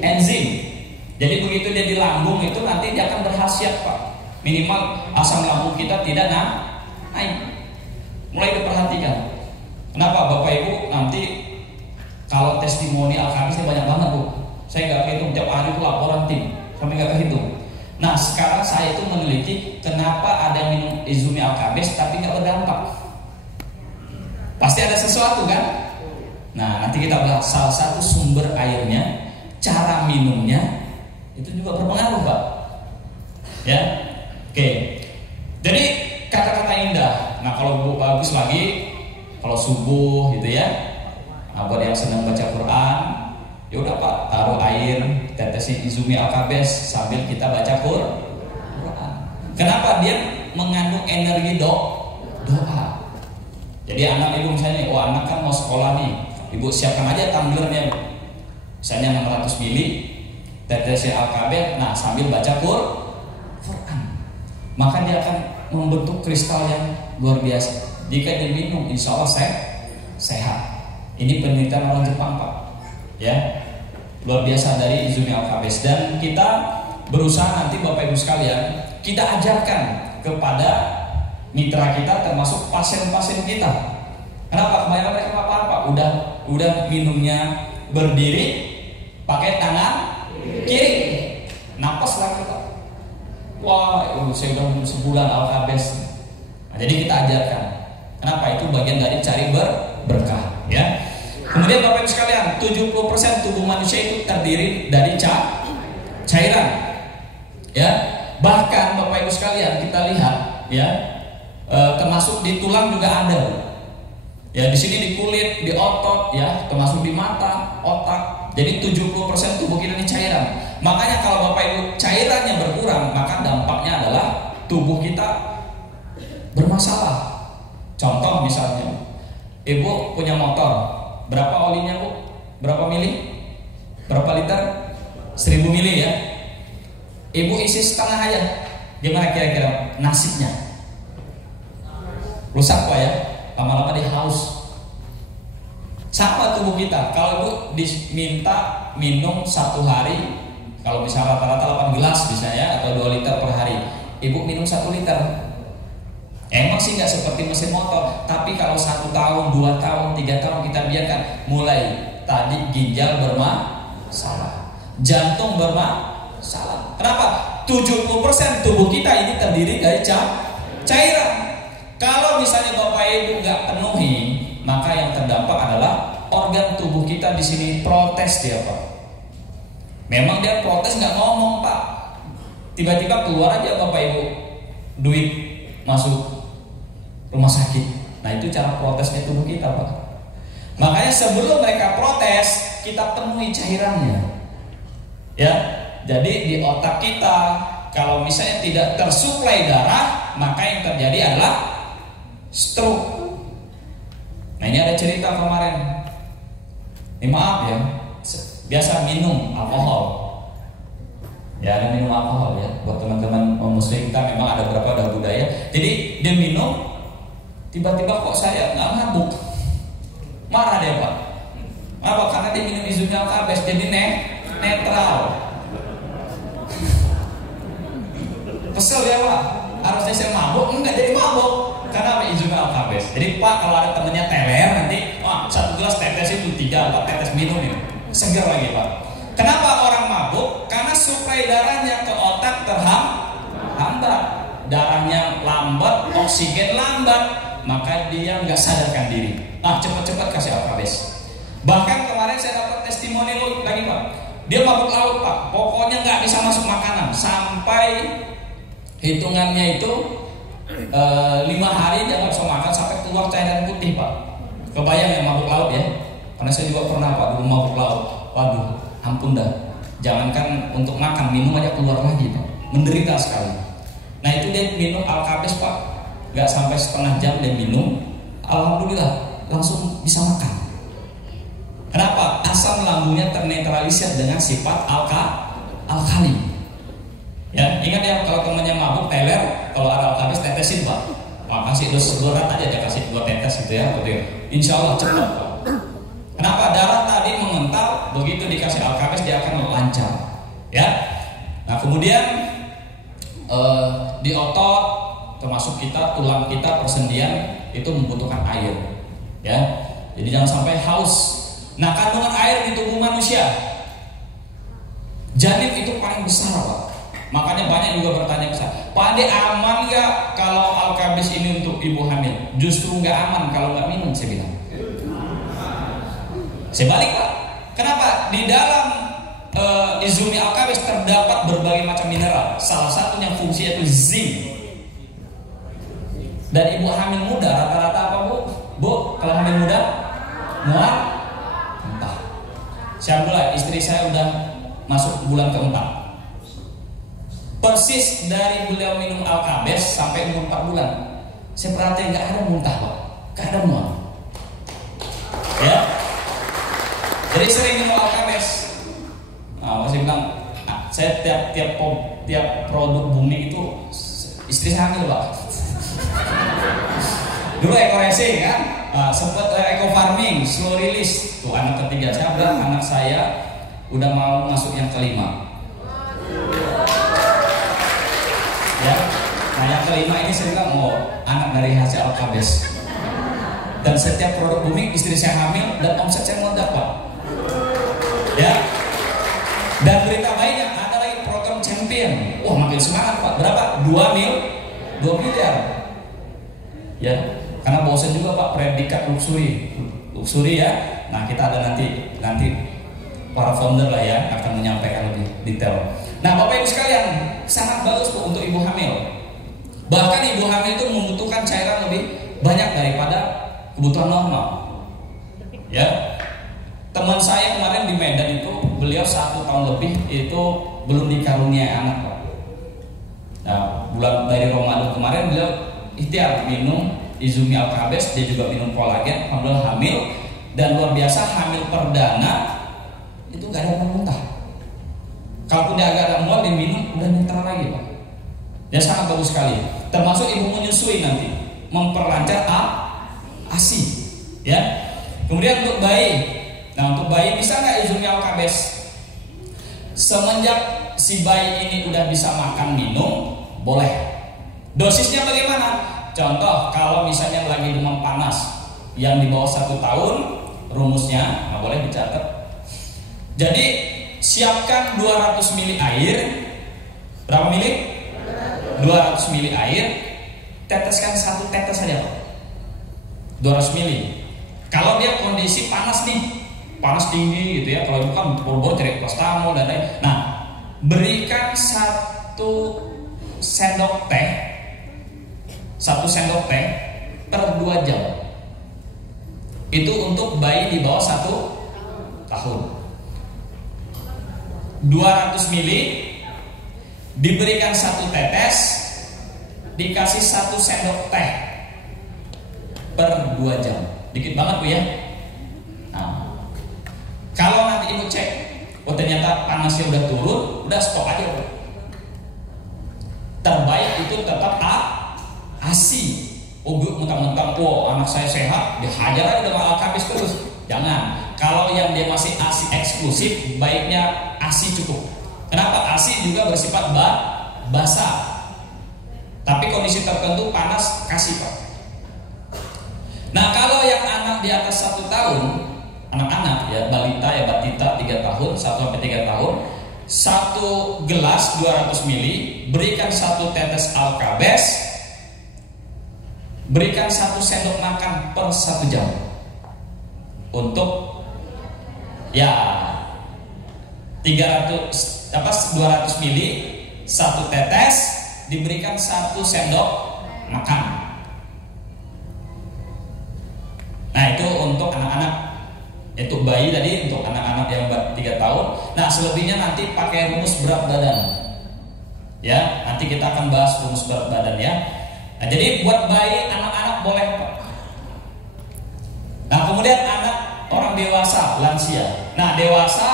enzim. Jadi begitu dia di lambung itu nanti dia akan berkhasiat Pak. Minimal asam lambung kita tidak naik. Mulai diperhatikan. Kenapa Bapak Ibu nanti kalau testimoni Alkabisnya banyak banget Bu. Saya nggak kehitung tiap hari itu laporan tim sampai nggak kehitung. Nah sekarang saya itu meneliti kenapa ada minum Izumi Alkabis tapi nggak berdampak. Pasti ada sesuatu kan? Nah nanti kita bahas salah satu sumber airnya, cara minumnya itu juga berpengaruh Pak. Ya, oke. Jadi kata-kata indah. Nah kalau bagus lagi, kalau subuh gitu ya. Nah buat yang sedang baca Quran, ya udah Pak, taruh air, tetesin Izumi Alkabis sambil kita baca Quran. Kenapa? Dia mengandung energi doa. Jadi anak ibu misalnya, anak kan mau sekolah nih, ibu siapkan aja tumblernya, misalnya 600 ml, tetesin Alkabis, nah sambil baca Quran, maka dia akan membentuk kristal yang luar biasa. Jika diminum, insya Allah sehat. Ini penelitian orang Jepang Pak, ya luar biasa dari Izumi Alkabis. Dan kita berusaha nanti Bapak Ibu sekalian, kita ajarkan kepada mitra kita termasuk pasien-pasien kita. Kenapa? Kemarin mereka apa? Udah minumnya berdiri pakai tangan kiri, napas lagi Pak. Wah, saya udah minum sebulan Alkabis. Nah, jadi kita ajarkan. Kenapa? Itu bagian dari cari berkah, ya. Kemudian Bapak Ibu sekalian, 70% tubuh manusia itu terdiri dari cairan. Ya. Bahkan Bapak Ibu sekalian kita lihat, ya. Termasuk di tulang juga ada. Ya, di sini di kulit, di otot, ya, termasuk di mata, otak. Jadi 70% tubuh kita ini cairan. Makanya kalau Bapak Ibu cairannya berkurang, maka dampaknya adalah tubuh kita bermasalah. Contoh misalnya, Ibu punya motor, berapa olinya Bu? Berapa mili? Berapa liter? 1000 mili ya. Ibu isi setengah aja, gimana kira-kira nasibnya? Rusak Pak ya, lama-lama dia haus. Sama tubuh kita, kalau Ibu diminta minum 1 hari, kalau misalnya rata-rata 8 gelas bisa ya, atau 2 liter per hari, Ibu minum 1 liter. Emang sih nggak seperti mesin motor, tapi kalau 1 tahun, 2 tahun, 3 tahun kita biarkan, mulai tadi ginjal bermasalah, jantung bermasalah. Kenapa? 70% tubuh kita ini terdiri dari cairan. Kalau misalnya Bapak Ibu nggak penuhi, maka yang terdampak adalah organ tubuh kita di sini protes dia Pak. Memang dia protes nggak ngomong Pak. Tiba-tiba keluar aja Bapak Ibu duit masuk rumah sakit. Nah itu cara protesnya tubuh kita Pak. Makanya sebelum mereka protes, kita penuhi cairannya. Ya, jadi di otak kita kalau misalnya tidak tersuplai darah, maka yang terjadi adalah stroke. Nah ini ada cerita kemarin. Ini maaf ya, biasa minum alkohol. Ya ada minum alkohol ya. Buat teman-teman muslim kita memang ada beberapa ada budaya. Jadi dia minum, tiba-tiba kok saya nggak mabuk. Marah dia Pak. Kenapa? Karena dia minum Izumi Alkabis, jadi netral. Kesel ya Pak. Harusnya saya mabuk, enggak jadi mabuk. Karena Izumi Alkabis. Jadi Pak kalau ada temennya teler nanti, wah 1 gelas tetes itu 3-4 tetes minum nih, seger lagi Pak. Kenapa orang mabuk? Karena suplai darahnya ke otak terhambat. darahnya lambat, oksigen lambat, maka dia nggak sadarkan diri. Nah, cepat-cepat kasih Alkabes. Bahkan kemarin saya dapat testimoni lagi Pak, dia mabuk laut Pak, pokoknya nggak bisa masuk makanan sampai hitungannya itu 5 hari dia nggak bisa makan sampai keluar cairan putih Pak. Kebayang ya mabuk laut ya? Karena saya juga pernah Pak dulu mabuk laut. Waduh, ampun dah. Jangankan untuk makan, minum aja keluar lagi Pak. Menderita sekali. Nah itu dia minum Alkabes Pak, nggak sampai setengah jam dia minum, alhamdulillah langsung bisa makan. Kenapa? Asam lambungnya ternetralisir dengan sifat alkali. Ya, ingat ya kalau temannya mabuk teler, kalau ada Alkabes tetesin Pak. Kasih dorat aja dia kasih 2 tetes gitu ya, insya Allah cepat Pak. Kenapa? Darah tadi mengental, begitu dikasih Alkabes dia akan lancar. Ya. Nah kemudian di otot, termasuk kita, tulang kita, persendian itu membutuhkan air. Ya. Jadi jangan sampai haus. Nah kandungan air di tubuh manusia, janin itu paling besar Pak. Makanya banyak juga bertanya besar, Pak Ade aman nggak kalau Alkabes ini untuk ibu hamil? Justru nggak aman kalau nggak minum, saya bilang. Sebalik Pak, kenapa? Di dalam Izumi Alkabes terdapat berbagai macam mineral. Salah satunya fungsi yaitu zinc. Dan ibu hamil muda rata-rata apa Bu? Bu, kalau hamil muda mual, muntah. Saya mulai, istri saya udah masuk bulan keempat. Persis dari beliau minum Alkabes sampai umur 4 bulan, saya perhatiin nggak ada muntah Pak, nggak ada mual. Ya, jadi sering minum Alkabes. Nah, masih bilang, saya tiap produk bumi itu istri saya hamil Pak. Dulu ekoresi kan, sempat eco farming, slow release. Tuh anak ketiga saya bilang anak saya udah mau masuk yang kelima. Ya, nah yang kelima ini saya bilang anak dari hasil Alkabes. Dan setiap produk bumi istri saya hamil dan omset saya meledak Pak. Ya. Dan berita baiknya ada lagi program champion. Wah makin semangat Pak. Berapa? 2 miliar. Ya, karena bosan juga Pak predikat luxury ya. Nah kita ada nanti para founder lah ya akan menyampaikan lebih detail. Nah Bapak Ibu sekalian, sangat bagus untuk ibu hamil. Bahkan ibu hamil itu membutuhkan cairan lebih banyak daripada kebutuhan normal. Ya, teman saya kemarin di Medan itu beliau 1 tahun lebih itu belum dikaruniai anak Pak. Nah bulan dari Ramadan kemarin beliau ikhtiar minum Izumi Alkabes, dia juga minum kolagen, alhamdulillah hamil. Dan luar biasa hamil perdana itu gak ada muntah. Kalaupun dia agak ada mual, dia minum udah netral lagi Pak. Dia sangat bagus sekali. Termasuk ibu menyusui nanti memperlancar ASI. Ya. Kemudian untuk bayi, nah untuk bayi bisa nggak Izumi Alkabes? Semenjak si bayi ini udah bisa makan minum, boleh. Dosisnya bagaimana? Contoh kalau misalnya lagi demam panas yang di bawah 1 tahun, rumusnya nggak boleh dicatat. Jadi siapkan 200 ml air. Berapa mili? 200 ml air. Teteskan 1 tetes saja Pak. 200 ml. Kalau dia kondisi panas nih, panas tinggi gitu ya, kalau itu kan boro-boro cari paracetamol dan lain. Nah, berikan 1 sendok teh, 1 sendok teh per 2 jam. Itu untuk bayi di bawah 1 tahun. 200 ml diberikan 1 tetes, dikasih 1 sendok teh per 2 jam. Dikit banget Bu ya. Nah, kalau nanti ibu cek, ternyata panasnya udah turun, udah stop aja Bu. Terbaik itu tetap ASI. Bu mentang-mentang anak saya sehat, dihajar aja dengan Alkabes terus. Jangan. Kalau yang dia masih ASI eksklusif, baiknya ASI cukup. Kenapa? ASI juga bersifat basah. Tapi kondisi tertentu panas kasih Pak. Nah kalau yang anak di atas 1 tahun, anak-anak ya, balita ya, batita 3 tahun, 1 sampai 3 tahun, 1 gelas 200 ml, berikan 1 tetes Alka-Best, berikan 1 sendok makan per 1 jam. Untuk ya 200 ml 1 tetes diberikan 1 sendok makan. Nah, itu untuk anak-anak. Untuk bayi tadi, untuk anak-anak yang 3 tahun. Nah, selebihnya nanti pakai rumus berat badan. Ya, nanti kita akan bahas rumus berat badan ya. Nah, jadi buat bayi, anak-anak boleh. Nah, kemudian anak, orang dewasa, lansia. Nah, dewasa,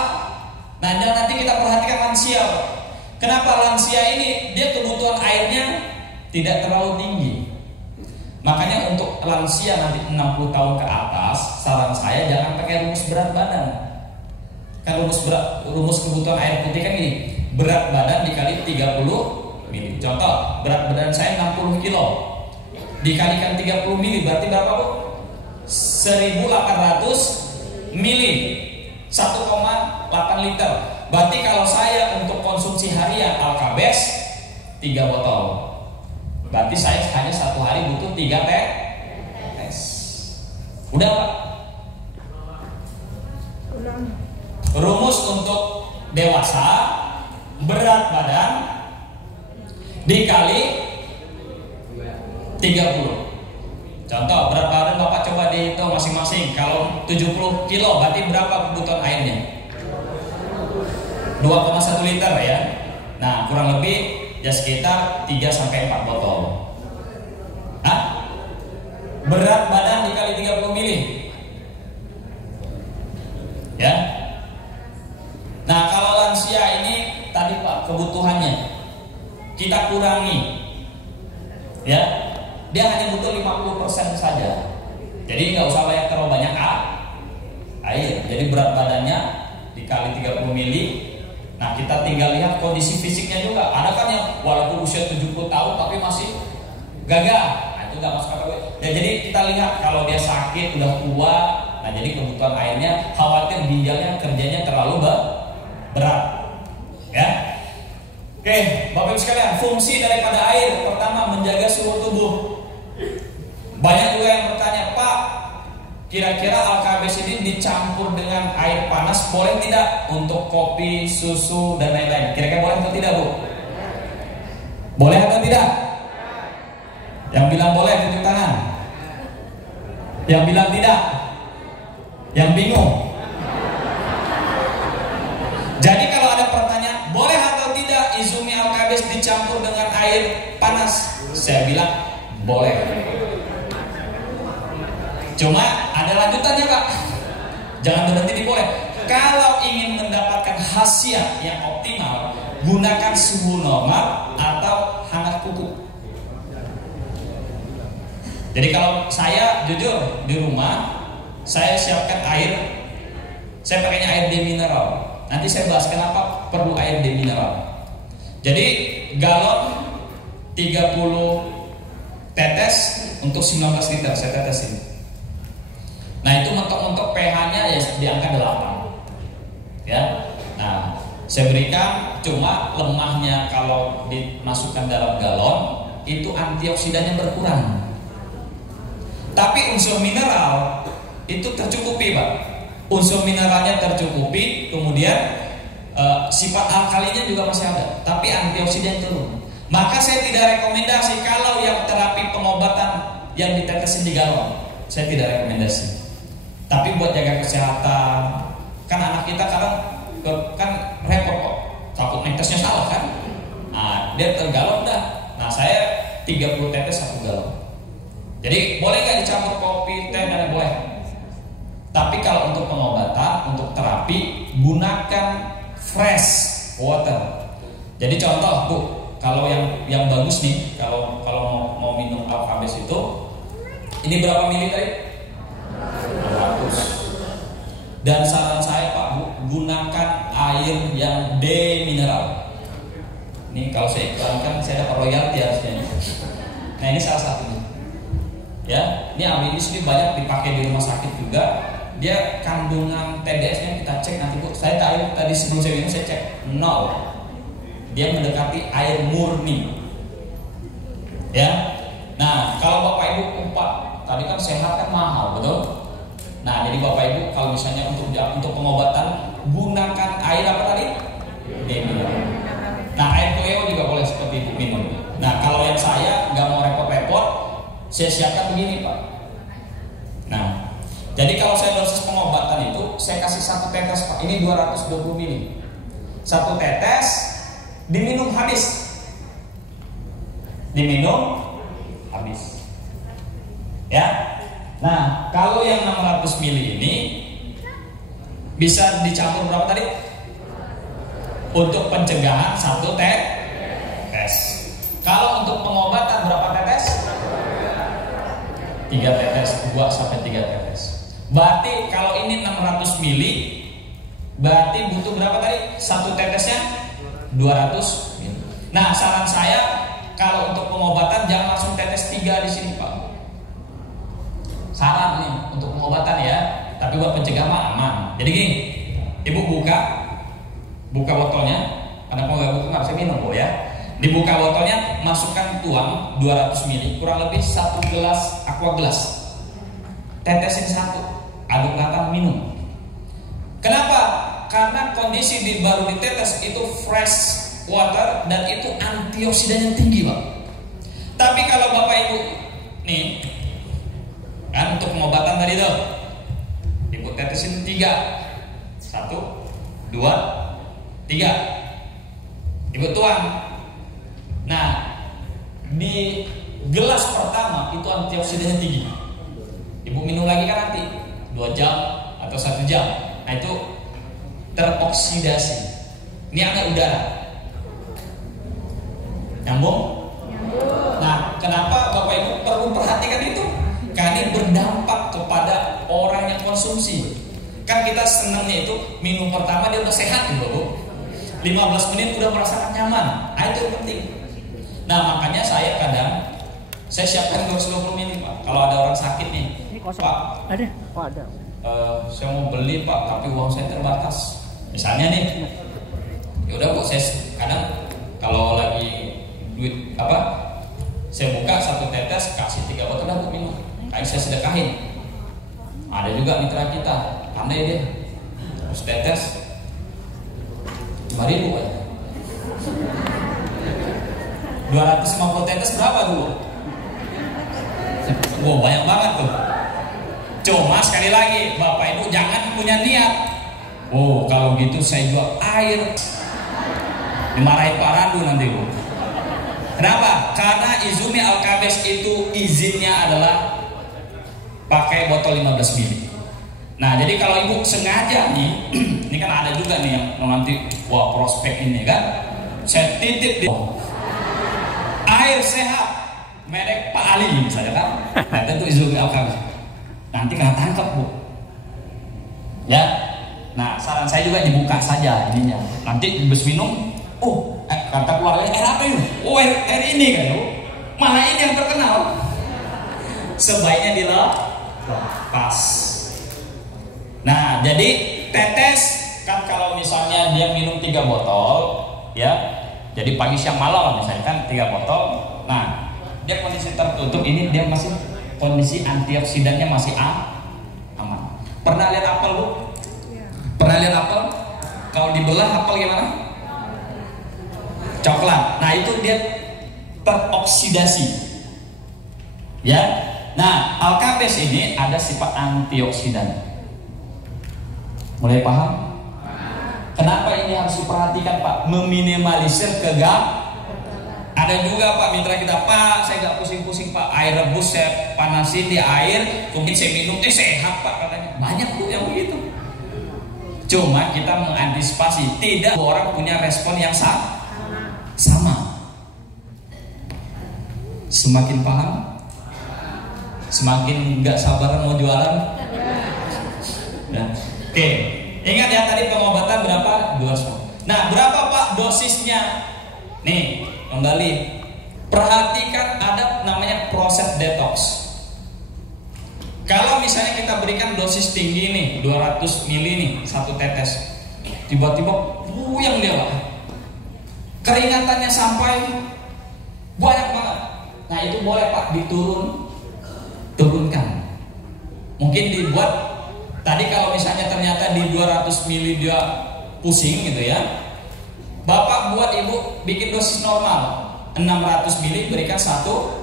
nah nanti kita perhatikan lansia. Kenapa lansia ini dia kebutuhan airnya tidak terlalu tinggi? Makanya untuk lansia nanti 60 tahun ke atas, saran saya jangan pakai rumus berat badan. Kan rumus kebutuhan air putih kan gini, berat badan dikali 30 mili. Contoh, berat badan saya 60 kilo dikalikan 30 mili berarti berapa, Bu? 1800 mili, 1,8 liter. Berarti kalau saya untuk konsumsi harian Alka-Best 3 botol, berarti saya hanya 1 hari butuh 3 tetes. Udah, Pak? Rumus untuk dewasa, berat badan dikali 30. Contoh, berat badan Bapak coba dihitung masing-masing. Kalau 70 kilo berarti berapa kebutuhan airnya? 2,1 liter ya. Nah, kurang lebih ya sekitar 3-4 botol. Hah? Berat badan dikali 30 mili. Ya. Nah, kalau lansia ini tadi Pak, kebutuhannya kita kurangi. Ya. Dia hanya butuh 50% saja. Jadi nggak usah banyak terlalu banyak air. Jadi berat badannya dikali 30 mili. Nah, kita tinggal lihat kondisi fisiknya juga. Ada kan yang walaupun usia 70 tahun tapi masih gagah. Nah, itu nggak masuk akal. Ya, jadi kita lihat kalau dia sakit, udah tua, nah jadi kebutuhan airnya, khawatir ginjalnya kerjanya terlalu berat. Ya. Oke, Bapak Ibu sekalian, fungsi daripada air pertama menjaga suhu tubuh. Banyak juga yang bertanya, Pak, kira-kira Alka-Best ini dicampur dengan air panas boleh tidak untuk kopi, susu, dan lain-lain? Kira-kira boleh atau tidak, Bu? Boleh atau tidak? Yang bilang boleh tunjuk tangan. Yang bilang tidak? Yang bingung? Jadi kalau ada pertanyaan, boleh atau tidak Izumi Alka-Best dicampur dengan air panas? Saya bilang boleh. Cuma ada lanjutannya, Pak. Jangan berhenti di boleh. Kalau ingin mendapatkan khasiat yang optimal, gunakan suhu normal atau hangat kuku. Jadi kalau saya jujur di rumah, saya siapkan air. Saya pakainya air demineral. Nanti saya bahas kenapa perlu air demineral. Jadi galon 30 tetes untuk 19 liter saya tetesin. Nah, itu mentok-mentok pH-nya ya di angka 8. Ya. Nah, saya berikan, cuma lemahnya kalau dimasukkan dalam galon itu antioksidannya berkurang. Tapi unsur mineral itu tercukupi, Pak. Unsur mineralnya tercukupi, kemudian sifat alkalinya juga masih ada, tapi antioksidan turun. Maka saya tidak rekomendasi kalau yang terapi pengobatan yang ditetesin di galon, saya tidak rekomendasi. Tapi buat jaga kesehatan, kan anak kita kan repot kok, takut netesnya salah kan. Nah, dia tergalon dah. Nah, saya 30 tetes 1 galon. Jadi boleh nggak dicampur kopi, teh, dan boleh. Tapi kalau untuk pengobatan, untuk terapi, gunakan fresh water. Jadi contoh, Bu, kalau yang bagus nih, kalau mau minum Alka-Best itu, ini berapa mili tadi? 200. Dan saran saya, Pak, Bu, gunakan air yang demineral. Ini kalau saya iklankan, saya dapat royalti harusnya. Nah, ini salah satunya. Ya, ini air ini banyak dipakai di rumah sakit juga. dia kandungan TDS-nya kita cek nanti Bu. Saya tadi sebelum saya minum saya cek 0. Dia mendekati air murni. Ya. Nah, kalau Bapak Ibu tadi kan sehat kan mahal, betul? Nah, jadi Bapak Ibu kalau misalnya untuk pengobatan gunakan air apa tadi? Demineral. Nah, air Cleo juga boleh seperti itu minum. Nah, kalau yang saya nggak mau repot-repot, saya siapkan begini Pak. Nah, jadi kalau saya dosis pengobatan itu saya kasih 1 tetes Pak. Ini 220 ml. 1 tetes diminum habis. Diminum habis. Ya. Nah, kalau yang 600 ml ini bisa dicampur berapa tadi? Untuk pencegahan 1 tetes. Kalau untuk pengobatan berapa tetes? 3 tetes, 2 sampai 3 tetes. Berarti kalau ini 600 ml, berarti butuh berapa tadi? 1 tetesnya 200 ml. Nah, saran saya kalau untuk pengobatan jangan langsung tetes 3 di sini, Pak. Saran nih untuk pengobatan ya, tapi buat pencegah mah aman. Jadi gini, Ibu buka botolnya, karena kalau nggak buka nggak bisa minum Bu ya. Dibuka botolnya, masukkan tuang 200 ml, kurang lebih 1 gelas aqua gelas. Tetesin 1, aduk rata, minum. Kenapa? Karena kondisi baru ditetes itu fresh water dan itu antioksidan yang tinggi, Pak. Tapi kalau Bapak Ibu nih kan untuk pengobatan tadi tuh Ibu tetesin 3. 1, 2, 3. Ibu tuang. Nah, di gelas pertama itu antioksidannya tinggi. Ibu minum lagi kan nanti 2 jam atau 1 jam. Nah, itu teroksidasi. Ini angkat udara. Nyambung? Nah, kenapa Bapak Ibu perlu perhatikan itu? Karena ini berdampak kepada orang yang konsumsi. Kan kita senangnya itu minum pertama dia udah sehat gitu, Bu. 15 menit udah merasakan nyaman. Nah, itu yang penting. Nah, makanya saya siapkan 220 ml, Pak. Kalau ada orang sakit nih, Pak. Ada. Oh, ada. Saya mau beli, Pak, tapi uang saya terbatas. Misalnya nih. Ya udah, Bu, saya kadang kalau lagi duit saya buka 1 tetes, kasih 3 botol, udah Bu minum. Kayak saya sedekahin. Ada juga mitra kita, pandai dia. Terus tetes 5.000 aja. 250 tetes berapa dulu? Wow, banyak banget tuh. Cuma sekali lagi, Bapak Ibu jangan punya niat. Oh, kalau gitu saya jual air. Dimarahin Pak Randu nanti, Bu. Kenapa? Karena Izumi Alkabes itu izinnya adalah pakai botol 15 ml. Nah, jadi kalau Ibu sengaja nih, ini kan ada juga nih yang nanti, wah prospek ini kan, saya titip di air sehat merek Pak Ali misalnya kan, nah tentu Izumi Alkabes. Nanti kena tangkap, Bu. Ya, nah saran saya juga dibuka saja ininya. Nanti habis minum, kata keluarganya air apa ini? Oh, air ini kan, Bu. Malah ini yang terkenal. Sebaiknya dilepas. Nah, jadi tetes kan kalau misalnya dia minum 3 botol, ya. Jadi pagi siang malam misalnya kan 3 botol. Nah, dia kondisi tertutup ini dia masih kondisi antioksidannya masih aman. Pernah lihat apel, Bu? Pernah lihat apel? Kalau dibelah apel gimana? Coklat. Nah, itu dia teroksidasi. Ya. Nah, Alkabes ini ada sifat antioksidan. Mulai paham? Kenapa ini harus diperhatikan, Pak? Meminimalisir Ada juga Pak mitra kita, Pak, saya gak pusing-pusing Pak, air rebus saya panasin di air, kemudian saya minum, sehat Pak katanya. Banyak tuh yang begitu. Cuma kita mengantisipasi, tidak orang punya respon yang sama. Semakin paham, semakin gak sabar mau jualan. Nah, oke, ingat ya tadi pengobatan berapa? 200. Nah, berapa Pak dosisnya? Nih, kembali perhatikan ada namanya proses detox. Kalau misalnya kita berikan dosis tinggi nih, 200 mili nih, satu tetes. Tiba-tiba buyang dia Pak. Keringatannya sampai banyak banget. Nah itu boleh Pak turunkan. Mungkin dibuat, tadi kalau misalnya ternyata di 200 mili dia pusing gitu ya, Bapak buat Ibu bikin dosis normal 600 mili, berikan satu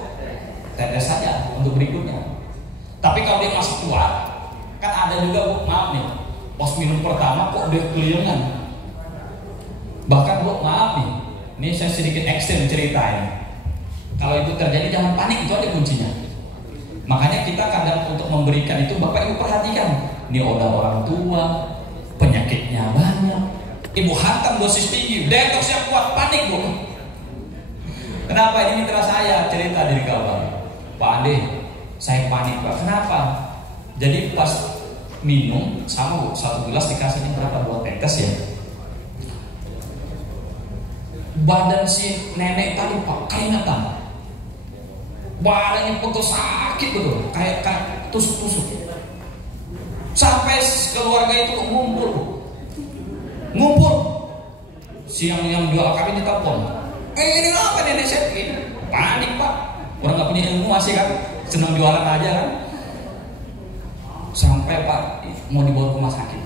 tetes saja untuk berikutnya. Tapi kalau dia masih kuat, kan ada juga Bu, maaf nih, pas minum pertama kok dia keliengan. Bahkan Bu, maaf nih, ini saya sedikit ekstrem ceritain. Kalau itu terjadi jangan panik, itu aja kuncinya. Makanya kita kadang untuk memberikan itu Bapak Ibu perhatikan. Ini udah orang tua, penyakitnya banyak. Ibu hantam dosis tinggi, detoksnya kuat, panik Bu. Kenapa? Ini mitra saya cerita dari kawan. Pak Ade, saya panik Pak. Kenapa? Jadi pas minum sama Bu, satu gelas dikasihnya berapa? 2 tetes ya. Badan si nenek tadi Pak keringatan. Badannya betul sakit betul, kayak tusuk-tusuk. Sampai keluarga itu ngumpul. Siang yang 2 kali ditelepon. Ini apa nenek saya begini? Panik Pak. Orang nggak punya ilmu masih kan, senang jualan aja kan. Sampai Pak mau dibawa ke rumah sakit.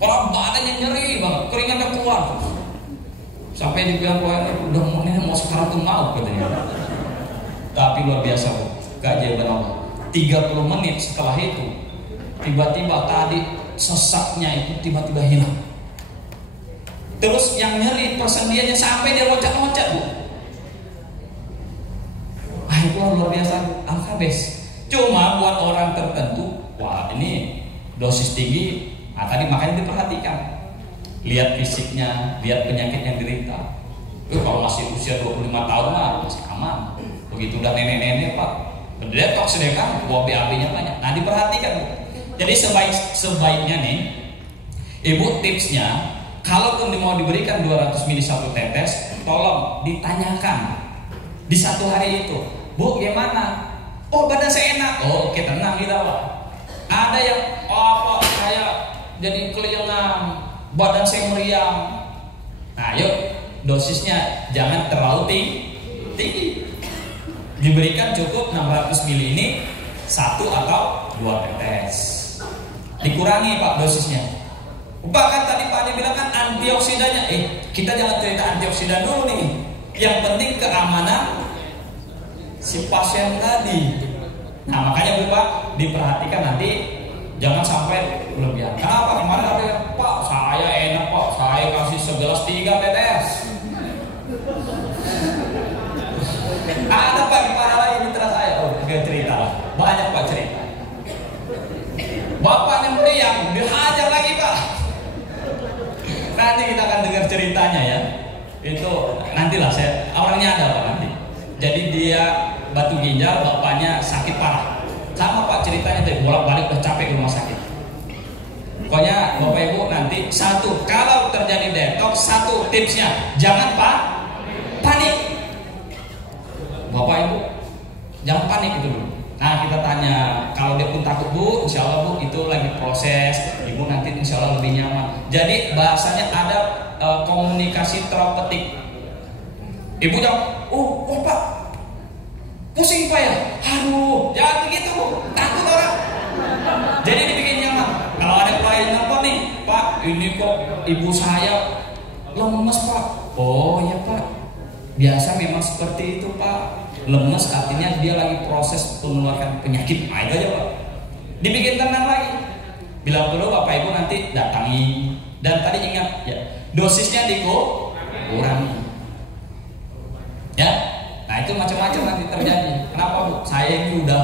Orang badannya nyeri banget, keringatnya keluar. Sampai dibilang udah mau sekarang tuh mau katanya. Tapi luar biasa Bu, keajaiban Allah. 30 menit setelah itu, tiba-tiba tadi sesaknya itu tiba-tiba hilang. Terus yang nyeri persendiannya sampai dia loncat-loncat Bu. Itu luar biasa Al-Khabes. Cuma buat orang tertentu, wah ini dosis tinggi. Nah tadi makanya diperhatikan. Lihat fisiknya, lihat penyakit yang derita. Kalau masih usia 25 tahun mah masih aman. Begitu udah nenek-nenek Pak, detoks deh kan, buah BAB-nya banyak. Nah diperhatikan. Jadi sebaiknya nih, Ibu tipsnya, kalaupun mau diberikan 200 ml satu tetes, tolong ditanyakan di satu hari itu, Bu gimana? Oh badan saya enak. Oh oke tenang kita Pak. Ada yang Pak saya jadi keliengan, badan saya meriang. Nah yuk dosisnya jangan terlalu tinggi. Diberikan cukup 600 ml ini 1 atau 2 tetes. Dikurangi Pak dosisnya. Bahkan tadi Pak Ade bilang kan antioksidannya. Kita jangan cerita antioksidan dulu nih. Yang penting keamanan si pasien tadi. Nah makanya Bu Pak diperhatikan nanti jangan sampai berlebihan. Kenapa? Kemarin ada yang Pak saya enak Pak, saya kasih segelas 3 tetes. Ada Pak kepala lain mitra saya. Oh gak cerita lah, banyak Pak cerita. Bapaknya meriang, dihajar lagi Pak. Nanti kita akan dengar ceritanya ya. Itu nantilah saya orangnya ada Pak nanti. Jadi dia batu ginjal, bapaknya sakit parah. Sama Pak ceritanya tadi, bolak-balik udah capek ke rumah sakit. Pokoknya Bapak Ibu nanti satu, kalau terjadi detoks, satu tipsnya jangan panik. Bapak Ibu jangan panik itu dulu. Nah kita tanya, kalau dia pun takut Bu, insya Allah Bu itu lagi proses, Ibu nanti insya Allah lebih nyaman. Jadi bahasanya ada komunikasi terapeutik. Ibu jawab, oh Pak pusing Pak ya? Aduh, jangan begitu Bu, takut orang. Jadi dibikin nyaman. Kalau ada klien nelfon nih, Pak ini kok ibu saya lemes Pak. Oh ya Pak, biasa memang seperti itu Pak. Lemes artinya dia lagi proses mengeluarkan penyakit. Nah itu aja Pak. Dibikin tenang lagi. Bilang dulu Bapak Ibu nanti datangi. Dan tadi ingat ya, dosisnya dikurangi. Ya, nah itu macam-macam nanti terjadi. Kenapa Bu? Saya ini udah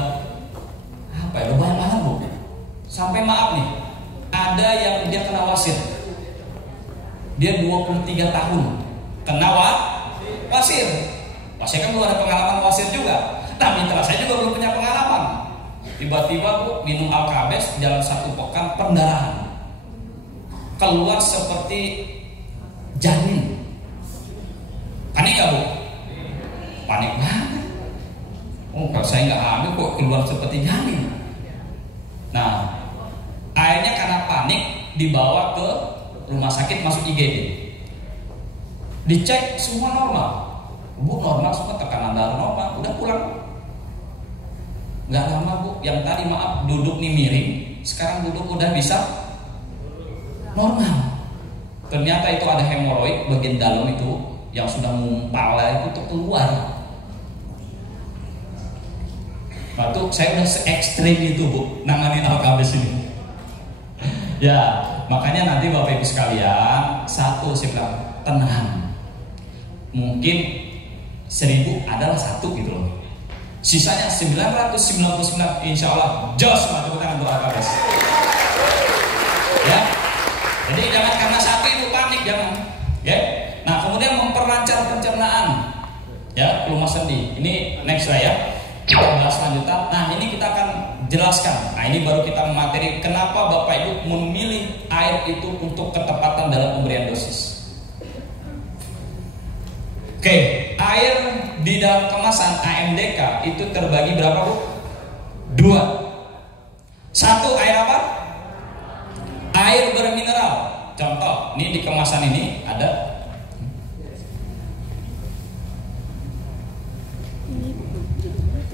udah banyak banget Bu. Sampai maaf nih, ada yang dia kena wasir. Dia 23 tahun kena wasir. Saya kan belum ada pengalaman wasir juga. Nah mitra saya juga belum punya pengalaman. Tiba-tiba Bu minum Al-Khabes dalam 1 pekan pendarahan keluar seperti janin. Panik gak Bu? Panik banget. Oh kalau saya nggak hamil kok keluar seperti janin. Nah, akhirnya karena panik dibawa ke rumah sakit, masuk IGD. Dicek semua normal. Bu, normal semua, tekanan darah normal, udah pulang. Gak lama bu, yang tadi maaf duduk nih miring, sekarang duduk udah bisa normal. Ternyata itu ada hemoroid bagian dalam itu yang sudah mumpala itu keluar. Nah itu saya udah se-ekstrim itu bu nanganin Alkabes ini. Ya makanya nanti Bapak Ibu sekalian, satu saya bilang tenang. Mungkin 1000 adalah satu gitu loh. Sisanya 999 insya Allah jos lah, tepuk tangan untuk Alkabes. Ya. Jadi jangan karena satu itu panik, jangan. Ya. Nah kemudian memperlancar pencernaan. Ya, kelumas sendi. Ini next lah ya. Kita bahas lanjutan. Nah ini kita akan jelaskan. Nah ini baru kita materi kenapa Bapak Ibu memilih air itu untuk ketepatan dalam pemberian dosis. Oke, air di dalam kemasan AMDK itu terbagi berapa bu? 2. Satu air apa? Air bermineral. Contoh, ini di kemasan ini ada.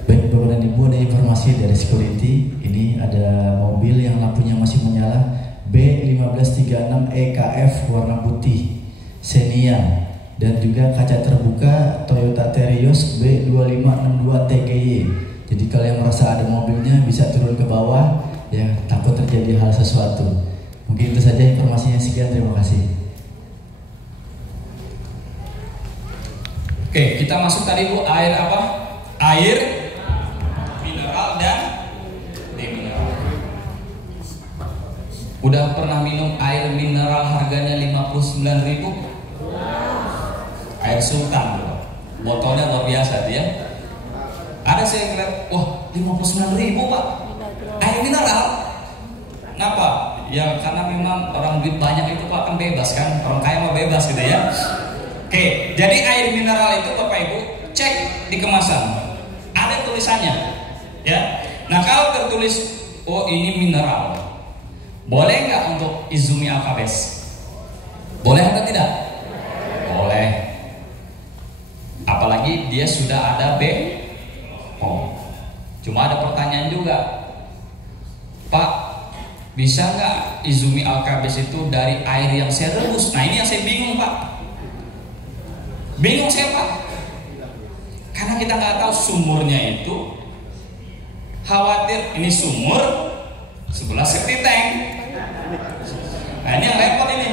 Baik Bapak dan Ibu, ada informasi dari security. Ini ada mobil yang lampunya masih menyala, B1536 EKF warna putih Xenia, dan juga kaca terbuka Toyota Terios B2562 TGY. Jadi kalau yang merasa ada mobilnya bisa turun ke bawah ya, takut terjadi hal sesuatu. Mungkin itu saja informasinya, sekian, terima kasih. Oke, kita masuk tadi bu, air apa? Air mineral dan demineral. Udah pernah minum air mineral harganya 59.000? Air Sultan, botolnya luar biasa ya. Ada saya ngeliat, wah 59.000 pak, air mineral. Kenapa? Ya karena memang orang duit banyak itu pak kan bebas kan, orang kaya mah bebas gitu ya. Oke, jadi air mineral itu Bapak Ibu cek di kemasan, ada tulisannya, ya. Nah kalau tertulis, oh ini mineral, boleh nggak untuk Izumi Alkabes? Boleh atau tidak? Boleh. Apalagi dia sudah ada BPOM. Cuma ada pertanyaan juga, Pak, bisa nggak Izumi Alkabes itu dari air yang saya rebus? Nah ini yang saya bingung Pak. Bingung saya Pak, karena kita nggak tahu sumurnya itu. Khawatir ini sumur sebelah septic tank. Nah ini yang repot ini.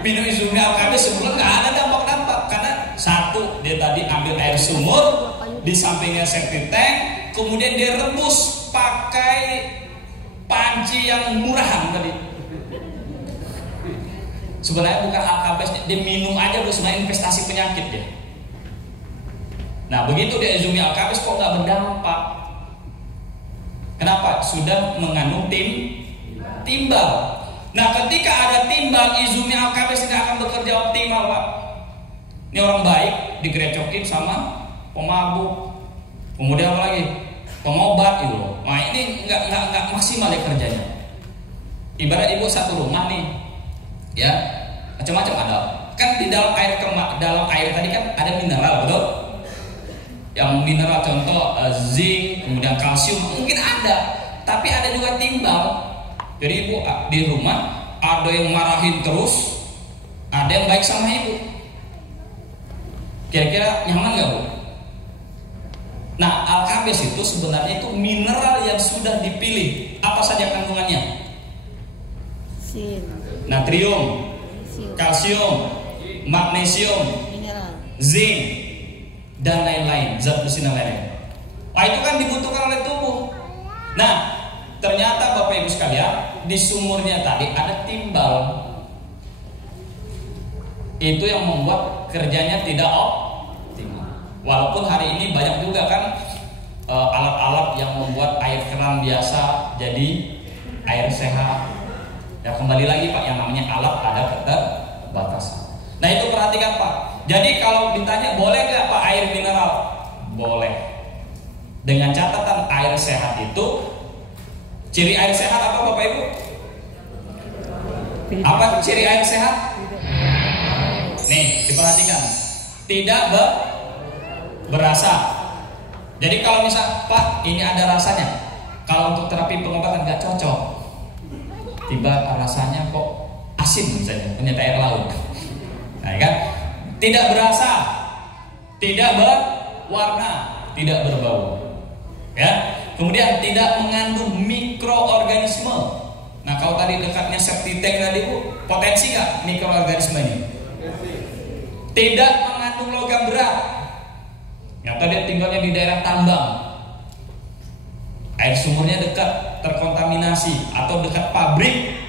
Minum Izumi Alkabes sebulan nggak ada dampak-dampak, karena satu dia tadi ambil air sumur di sampingnya septic tank, kemudian dia rebus pakai panci yang murahan tadi. Sebenarnya bukan Alkabes, dia minum aja udah sebenarnya investasi penyakit dia. Nah begitu dia Izumi Alkabes kok nggak berdampak? Kenapa? Sudah mengandung timbal. Nah ketika ada timbal, Izumi Alkabes tidak akan bekerja optimal Pak. Ini orang baik digerecokin sama pemabuk, kemudian apa lagi? Pengobat gitu. Nah ini nggak maksimal ya kerjanya. Ibarat ibu satu rumah nih, ya macam-macam ada. Kan di dalam air tadi kan ada mineral, betul? Yang mineral contoh zinc, kemudian kalsium mungkin ada, tapi ada juga timbal. Jadi ibu di rumah ada yang marahin terus, ada yang baik sama ibu. Kira-kira nyaman nggak bu? Nah Alkabes itu sebenarnya itu mineral yang sudah dipilih. Apa saja kandungannya? Natrium, kalsium, magnesium, zinc, dan lain-lain, zat besi dan lain-lain. Nah itu kan dibutuhkan oleh tubuh. Nah ternyata Bapak Ibu sekalian, di sumurnya tadi ada timbal. Itu yang membuat kerjanya tidak optimal. Walaupun hari ini banyak juga kan alat-alat yang membuat air keran biasa jadi air sehat. Ya kembali lagi Pak, yang namanya alat ada keterbatasan. Nah itu perhatikan Pak. Jadi kalau ditanya boleh nggak Pak air mineral? Boleh. Dengan catatan air sehat itu Ciri air sehat apa Bapak Ibu? Apa ciri air sehat? Nih, diperhatikan. Tidak berasa. Jadi kalau misal, Pak, ini ada rasanya. Kalau untuk terapi pengobatan nggak cocok. Tiba rasanya kok asin misalnya, ternyata air laut. Nah, kan? Tidak berasa, tidak berwarna, tidak berbau. Ya. Kemudian tidak mengandung mikroorganisme. Nah, kalau tadi dekatnya septic tank tadi Bu, potensi nggak mikroorganisme ini? Tidak mengandung logam berat. Yang tadi tinggalnya di daerah tambang, air sumurnya dekat terkontaminasi atau dekat pabrik.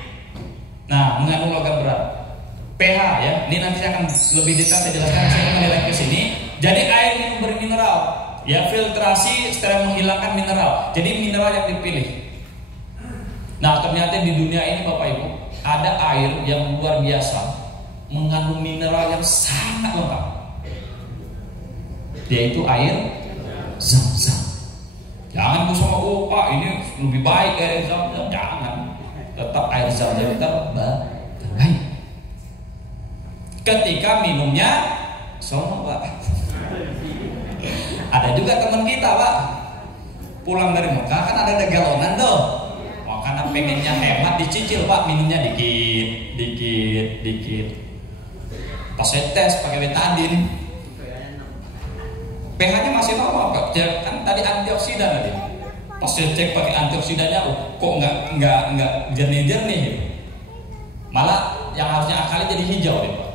Nah, mengandung logam berat. pH ya, ini nanti akan lebih detail saya jelaskan. Saya menilai ke sini. Jadi air yang bermineral, ya filtrasi setelah menghilangkan mineral. Jadi mineral yang dipilih. Nah, ternyata di dunia ini Bapak Ibu ada air yang luar biasa, mengandung mineral yang sangat lengkap, yaitu air Zam-Zam. Jangan sama Pak ini lebih baik air Zam-Zam, jangan. Tetap air Zam-Zam terbaik. Ketika minumnya sono Pak. Ada juga teman kita Pak, pulang dari Mekah kan ada galonan tuh. Karena pengennya hemat dicicil Pak, minumnya dikit. Pas saya tes pakai betadine, pH-nya masih normal Pak. Kan tadi antioksidan tadi. Pas saya cek pakai antioksidannya, kok nggak jernih. Malah yang harusnya akalnya jadi hijau deh Pak.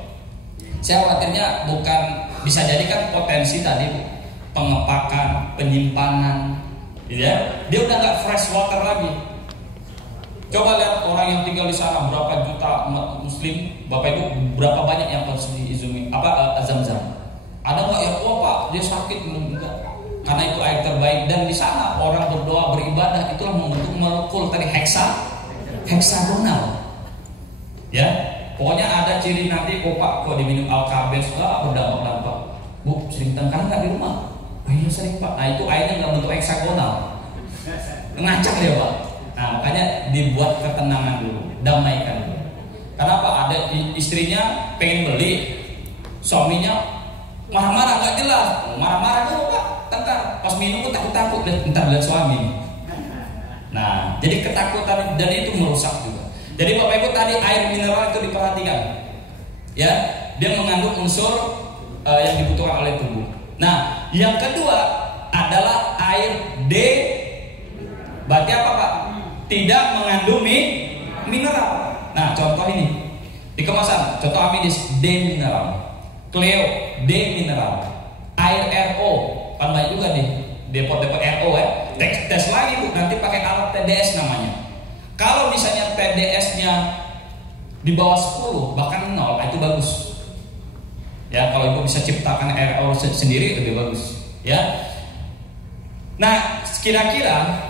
Saya khawatirnya bukan, bisa jadi kan potensi tadi pengepakan, penyimpanan, gitu ya. Dia udah nggak fresh water lagi. Coba lihat orang yang tinggal di sana, berapa juta muslim, Bapak Ibu, berapa banyak yang konsumsi Zam-Zam. Ada nggak yang Pak dia sakit? Enggak, karena itu air terbaik. Dan di sana orang berdoa beribadah itulah membentuk molekul tadi heksagonal. Ya, pokoknya ada ciri nanti Pak kok diminum Alkabes berdampak. Bu, sering tengkar nggak di rumah? Oh iya sering Pak. Nah itu airnya nggak bentuk heksagonal, ngacak dia Pak. Nah makanya dibuat ketenangan dulu, damaikan dulu. Kenapa? Ada istrinya pengen beli, suaminya marah-marah nggak jelas, marah-marah dulu Pak, tengkar. Pas minum takut-takut, ntar lihat suami. Nah jadi ketakutan dan itu merusak juga. Jadi Bapak Ibu tadi air mineral itu diperhatikan, ya dia mengandung unsur yang dibutuhkan oleh tubuh. Nah yang kedua adalah air D. Berarti apa Pak? Tidak mengandung mineral. Nah contoh ini di kemasan, contoh Amidis D mineral, Cleo D mineral, air RO kan banyak juga nih depot-depot RO ya. Tes lagi Bu, nanti pakai alat TDS namanya. Kalau misalnya TDS-nya di bawah 10 bahkan 0, itu bagus. Ya kalau Ibu bisa ciptakan RO sendiri lebih bagus. Ya. Nah kira-kira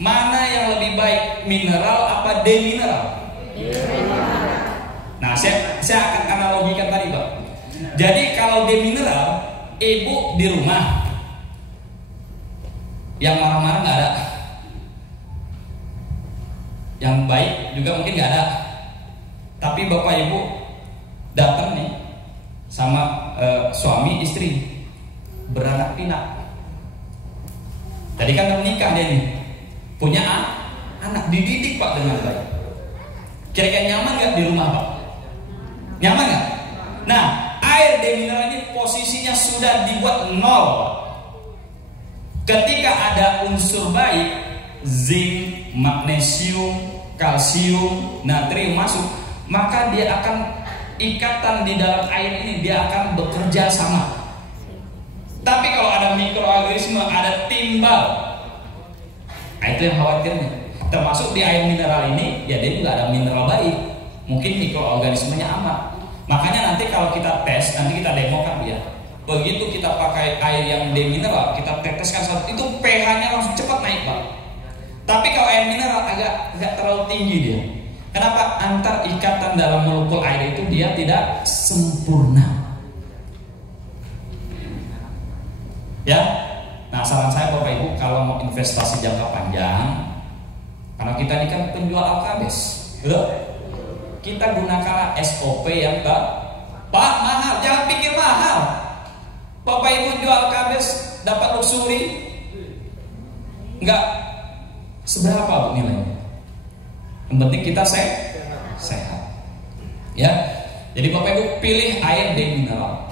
mana yang lebih baik, mineral apa demineral? Nah, saya akan analogikan tadi, Pak. Jadi kalau demineral, Ibu di rumah yang marah-marah nggak ada, yang baik juga mungkin nggak ada. Tapi Bapak Ibu datang nih sama suami istri beranak pinak. Tadi kan menikah dia nih. Punya anak, dididik Pak dengan baik. Kira-kira nyaman nggak di rumah Pak? Nyaman nggak? Nah, air demineral ini posisinya sudah dibuat 0 Pak. Ketika ada unsur baik, zinc, magnesium, kalsium, natrium masuk, maka dia akan ikatan di dalam air ini dia akan bekerja sama. Tapi kalau ada mikroorganisme, ada timbal. Nah, itu yang khawatirnya. Termasuk di air mineral ini, ya dia juga ada mineral baik. Mungkin mikroorganismenya aman. Makanya nanti kalau kita tes, nanti kita demokan ya. Begitu kita pakai air yang demineral, kita teteskan satu, itu pH-nya langsung cepat naik Pak. Tapi kalau air mineral agak terlalu tinggi dia. Kenapa? Antar ikatan dalam molekul air itu dia tidak sempurna. Ya. Nah saran saya Bapak Ibu kalau mau investasi jangka panjang, Karena kita ini kan penjual Alkabes, betul? Kita gunakan SOP yang Pak mahal, jangan pikir mahal. Bapak Ibu jual Alkabes dapat luxury, enggak seberapa nilainya. Yang penting kita sehat. Ya. Jadi Bapak Ibu pilih air mineral.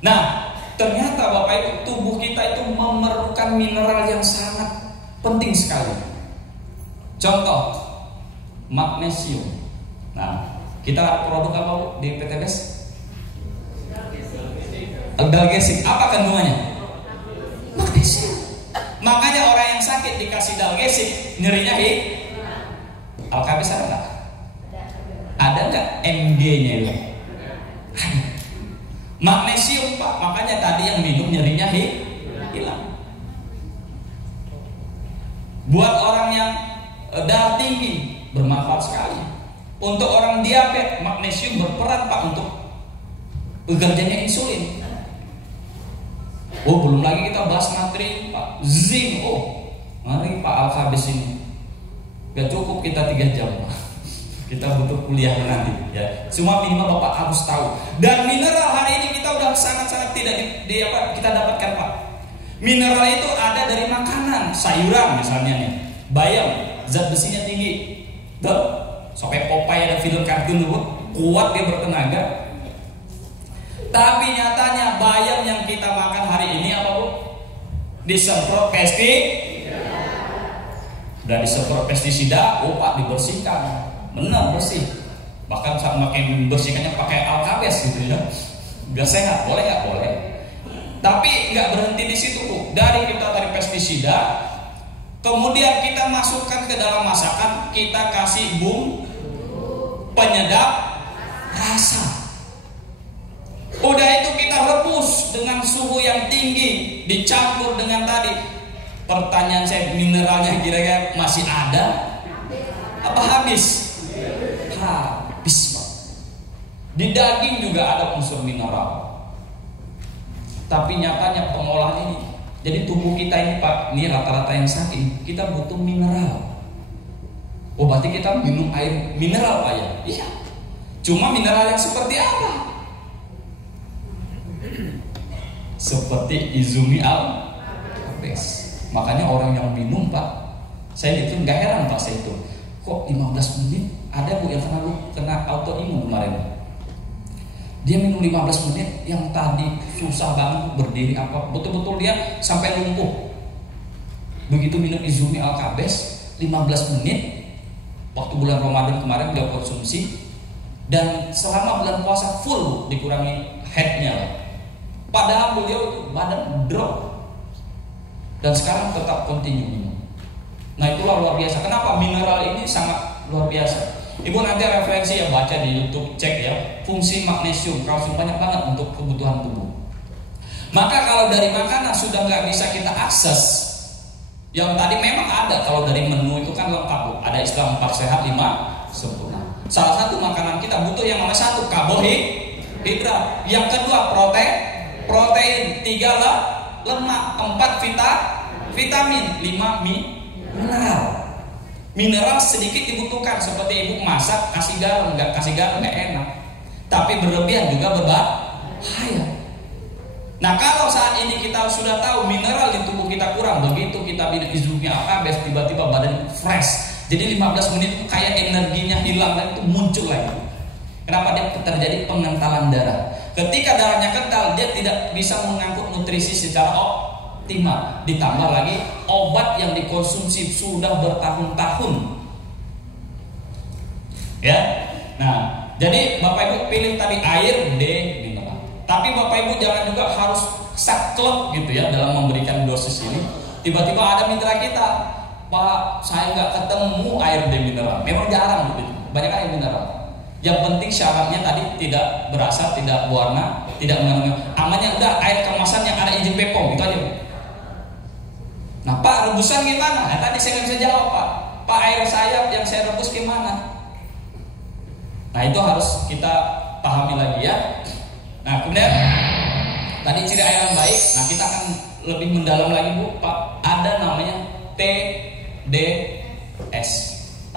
Nah, ternyata Bapak Ibu tubuh kita itu memerlukan mineral yang sangat penting sekali. Contoh, magnesium. Nah, kita produk apa Bu di PTBes? Dalgesic. Apa kandungannya? Magnesium. Makanya orang yang sakit dikasih dalgesic, nyerinya Alkabes ada nggak? Ada nggak MG-nya itu? Magnesium Pak, makanya tadi yang minum nyerinya hilang. Buat orang yang darah tinggi bermanfaat sekali. Untuk orang diabetes, magnesium berperan Pak untuk bekerjanya insulin. Oh, belum lagi kita bahas natrium Pak, zinc. Oh, mari Pak Alkabes ini. Gak cukup kita 3 jam Pak. Kita butuh kuliah nanti ya. Cuma minimal Bapak harus tahu. Dan mineral hari ini kita udah sangat-sangat tidak kita dapatkan Pak. Mineral itu ada dari makanan, sayuran misalnya nih. Bayam, zat besinya tinggi. Sampai Popeye ada film kartun dulu, kuat dia bertenaga. Tapi nyatanya bayam yang kita makan hari ini apa Bu? Disemprot pestisida. Udah disemprot pestisida, oh Pak dibersihkan. Benar bersih. Bahkan saat makin bersihkannya pakai Alkabes gitu ya. Biar sehat, boleh nggak? Boleh. Tapi nggak berhenti di situ Bu. Dari kita tarik pestisida, kemudian kita masukkan ke dalam masakan, kita kasih penyedap rasa. Udah itu kita rebus dengan suhu yang tinggi, dicampur dengan tadi. Pertanyaan saya, mineralnya kira-kira masih ada? Apa habis? Habis Pak. Di daging juga ada unsur mineral. Tapi nyatanya pengolahan ini, jadi tubuh kita ini Pak, ini rata-rata yang sakit, kita butuh mineral. Oh berarti kita minum air mineral Pak ya? Iya. Cuma mineral yang seperti apa? Seperti Izumi Alkabes. Makanya orang yang minum Pak, saya itu nggak heran Pak, saya itu kok 15 menit ada Bu yang kena autoimun kemarin. Dia minum 15 menit, yang tadi susah banget berdiri apa, betul-betul dia sampai lumpuh. Begitu minum Izumi Alkabes 15 menit, waktu bulan Ramadan kemarin dia konsumsi, dan selama bulan puasa full dikurangi headnya. Padahal beliau badan drop, dan sekarang tetap continue minum. Nah itulah luar biasa. Kenapa? Mineral ini sangat luar biasa. Ibu nanti referensi ya, baca di YouTube, cek ya, fungsi magnesium, kalsium banyak banget untuk kebutuhan tubuh. Maka kalau dari makanan sudah nggak bisa kita akses, yang tadi memang ada, kalau dari menu itu kan lengkap Bu. Ada istilah 4 sehat 5 sempurna. Salah satu makanan kita butuh yang nomor 1 karbohidrat, yang kedua protein, 3 lemak, 4 vitamin, 5 mineral. Mineral sedikit dibutuhkan, seperti ibu masak kasih garam, nggak kasih garam nggak enak. Tapi berlebihan juga berbahaya. Nah kalau saat ini kita sudah tahu mineral di tubuh kita kurang, begitu kita minum Izumi Alkabes tiba-tiba badan fresh. Jadi 15 menit kayak energinya hilang dan itu muncul lagi. Kenapa? Dia terjadi pengentalan darah. Ketika darahnya kental, dia tidak bisa mengangkut nutrisi secara optimal. Ditambah lagi obat yang dikonsumsi sudah bertahun-tahun. Ya. Nah, jadi Bapak Ibu pilih tadi air mineral. Tapi Bapak Ibu jangan juga harus saklek gitu ya dalam memberikan dosis ini. Tiba-tiba ada mitra kita, Pak, saya nggak ketemu air mineral. Memang jarang gitu. Banyak air mineral. Yang penting syaratnya tadi tidak berasa, tidak berwarna, tidak mengandung. Amannya udah air kemasan yang ada izin BPOM, itu aja. Nah Pak, rebusan gimana? Nah, tadi saya nggak bisa jawab Pak. Pak, air saya yang saya rebus gimana? Nah itu harus kita pahami lagi ya. Nah kemudian tadi ciri air yang baik. Nah kita akan lebih mendalam lagi Bu. Pak, ada namanya TDS.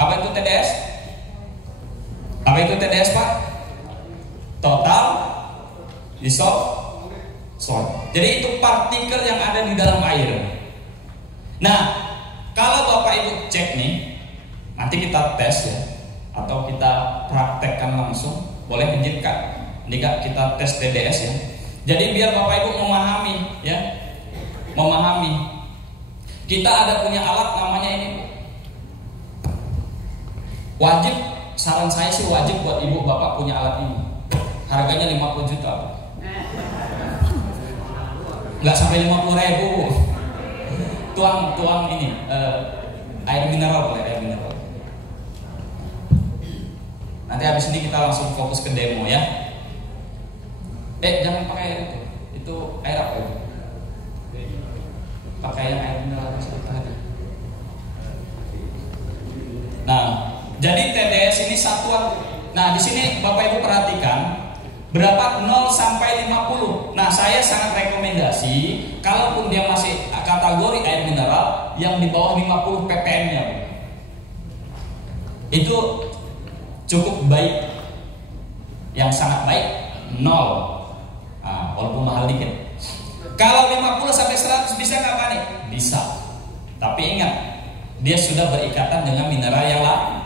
Apa itu TDS? Apa itu TDS, Pak? Total dissolved soil. Jadi itu partikel yang ada di dalam air. Nah, kalau Bapak Ibu cek nih, nanti kita tes ya, atau kita praktekkan langsung, boleh izinkan. Jika kita tes TDS ya. Jadi biar Bapak Ibu memahami ya, memahami. Kita ada punya alat namanya ini. Wajib, saran saya sih wajib buat ibu bapak punya alat ini. Harganya 50 juta. Nggak sampai 50.000. Tuang ini air mineral, boleh air mineral. Nanti habis ini kita langsung fokus ke demo ya. Jangan pakai air itu. Itu air apa itu? Pakai yang air mineral tadi. Nah, jadi TDS ini satuan. Nah, di sini Bapak Ibu perhatikan berapa 0 sampai 50. Nah, saya sangat rekomendasi kalaupun dia masih kategori air mineral yang di bawah 50 ppm-nya. Itu cukup baik. Yang sangat baik 0. Nah, walaupun mahal dikit. Kalau 50 sampai 100 bisa nggak Pak nih? Bisa. Tapi ingat, dia sudah berikatan dengan mineral yang lain.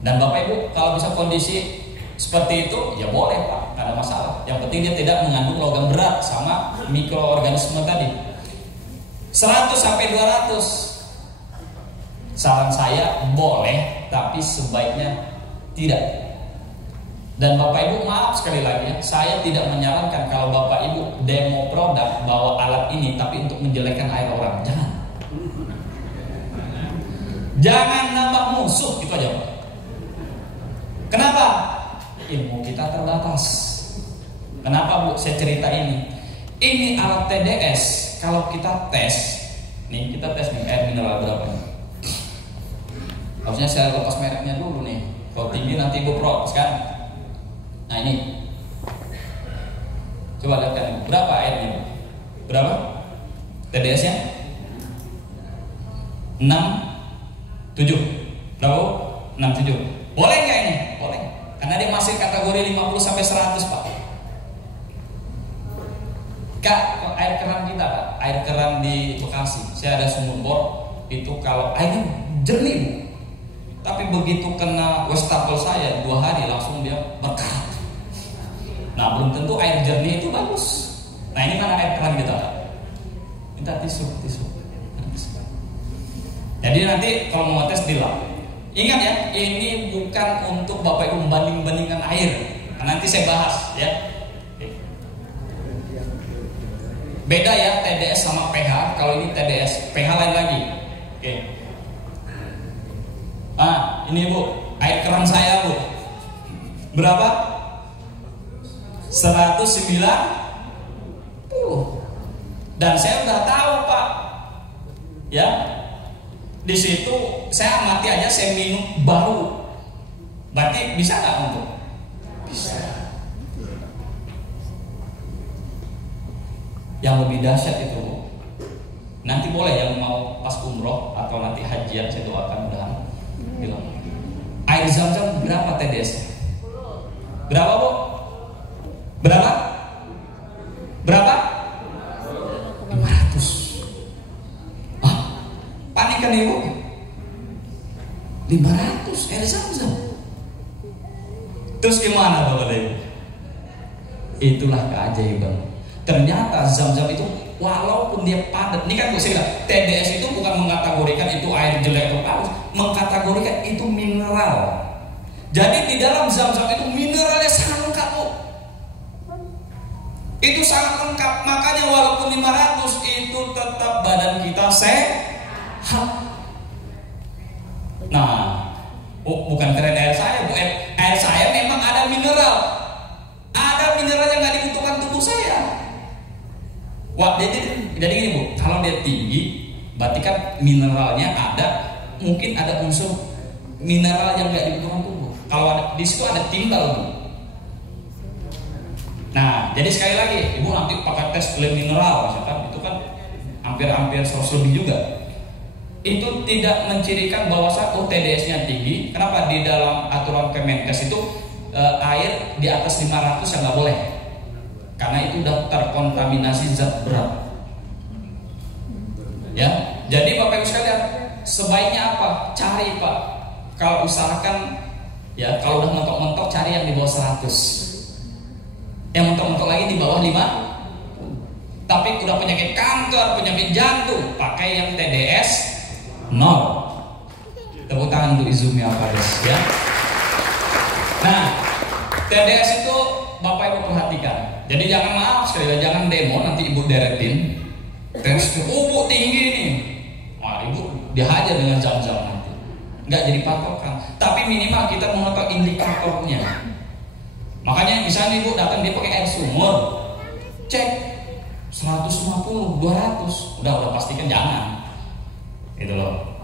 Dan Bapak Ibu kalau bisa kondisi seperti itu, ya boleh Pak, nggak ada masalah. Yang penting dia tidak mengandung logam berat sama mikroorganisme tadi. 100 sampai 200. Saran saya boleh, tapi sebaiknya tidak. Dan Bapak Ibu maaf sekali lagi ya, saya tidak menyarankan kalau Bapak Ibu demo produk bawa alat ini tapi untuk menjelekkan air orang, jangan. Jangan nambah musuh, gitu aja Pak. Kenapa? Ilmu kita terbatas. Kenapa Bu saya cerita ini? Ini alat TDS, kalau kita tes, nih kita tes nih air mineral berapa nih? Harusnya saya lepas mereknya dulu nih. Kalau tinggi nanti Ibu protes kan? Nah ini, coba lihat kan berapa airnya? Berapa? TDS-nya? 6, 7. Berapa? 6, 7. Boleh nggak ini? Boleh. Karena dia masih kategori 50 sampai 100 Pak. Kak, air keran kita Pak, air keran di Bekasi. Saya ada sumur bor, itu kalau airnya jernih Bu. Tapi begitu kena wastafel saya 2 hari langsung dia berkarat. Nah, belum tentu air jernih itu bagus. Nah, ini mana air keran kita? Minta tisu. Jadi nanti kalau mau tes di lab. Ingat ya, ini bukan untuk Bapak Ibu membanding-bandingkan air. Nah, nanti saya bahas ya. Beda ya TDS sama pH. Kalau ini TDS, pH lain lagi. Oke. Nah, ini Bu, air keran saya Bu. Berapa? 190. Dan saya udah tahu Pak. Ya. Di situ saya amati aja, saya minum baru. Berarti bisa nggak untuk? Bisa. Yang lebih dahsyat itu, nanti boleh yang mau pas umroh atau nanti hajian, saya doakan mudahan bilang. Air Zam-Zam berapa TDS? Berapa Bu? Berapa? Berapa? 500. Panik kan Ibu? 500 air Zam-Zam. Terus gimana Bapak Ibu? Itulah keajaiban. Ternyata Zam-Zam itu walaupun dia padat, ini kan saya bilang TDS itu bukan mengkategorikan itu air jelek atau bagus, mengkategorikan itu mineral. Jadi di dalam Zam-Zam itu mineralnya sangat lengkap Bu. Itu sangat lengkap, makanya walaupun 500 itu tetap badan kita sehat. Nah, bukan keren air saya, Bu. Air saya memang ada mineral. Ada mineral yang nggak dibutuhkan tubuh saya. Wah, jadi gini Bu, kalau dia tinggi, berarti kan mineralnya ada, mungkin ada unsur mineral yang nggak dibutuhkan tubuh. Kalau ada, di situ ada timbal Bu. Nah, jadi sekali lagi, Ibu nanti pakai tes klaim mineral, misalkan itu kan hampir 100 lebih juga. itu tidak mencirikan bahwa TDS-nya tinggi. Kenapa? Di dalam aturan Kemenkes itu air di atas 500 yang nggak boleh, karena itu udah terkontaminasi zat berat. Ya, jadi Bapak Ibu sekalian, sebaiknya apa? Cari Pak, kalau usahakan ya, kalau udah mentok-mentok cari yang di bawah 100. Yang mentok-mentok lagi di bawah 5. Tapi udah penyakit kanker, penyakit jantung, pakai yang TDS 0. Tepuk tangan untuk Izumi Alfaris ya. Nah, TDS itu Bapak Ibu perhatikan. Jadi jangan, maaf sekali lagi, jangan demo nanti Ibu deretin. TDS itu tinggi nih. Wah, Ibu dihajar dengan jam-jam nanti. Nggak jadi patokan. Tapi minimal kita mengetahui indikatornya. Makanya misalnya Ibu datang dia pakai air sumur, cek 150, 200, udah pastikan jangan. Gitu loh.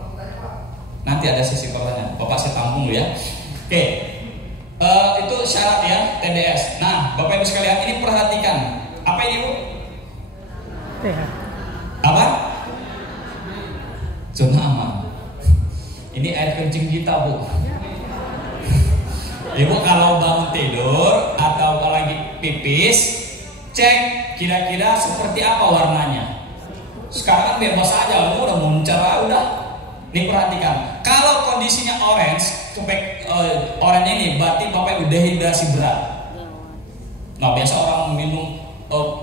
Nanti ada sesi pertanyaan. Bapak saya tampung dulu ya. Oke. Itu syarat ya TDS. Nah, Bapak Ibu sekalian, ini perhatikan. Apa ini, Bu? Apa? Zona aman. Ini air kencing kita, Bu. Ibu kalau bangun tidur atau lagi pipis, cek kira-kira seperti apa warnanya. Sekarang kan bebas aja, udah muncul udah. Ini perhatikan. Kalau kondisinya orange ini berarti Bapak Ibu dehidrasi berat. Nah, biasa orang minum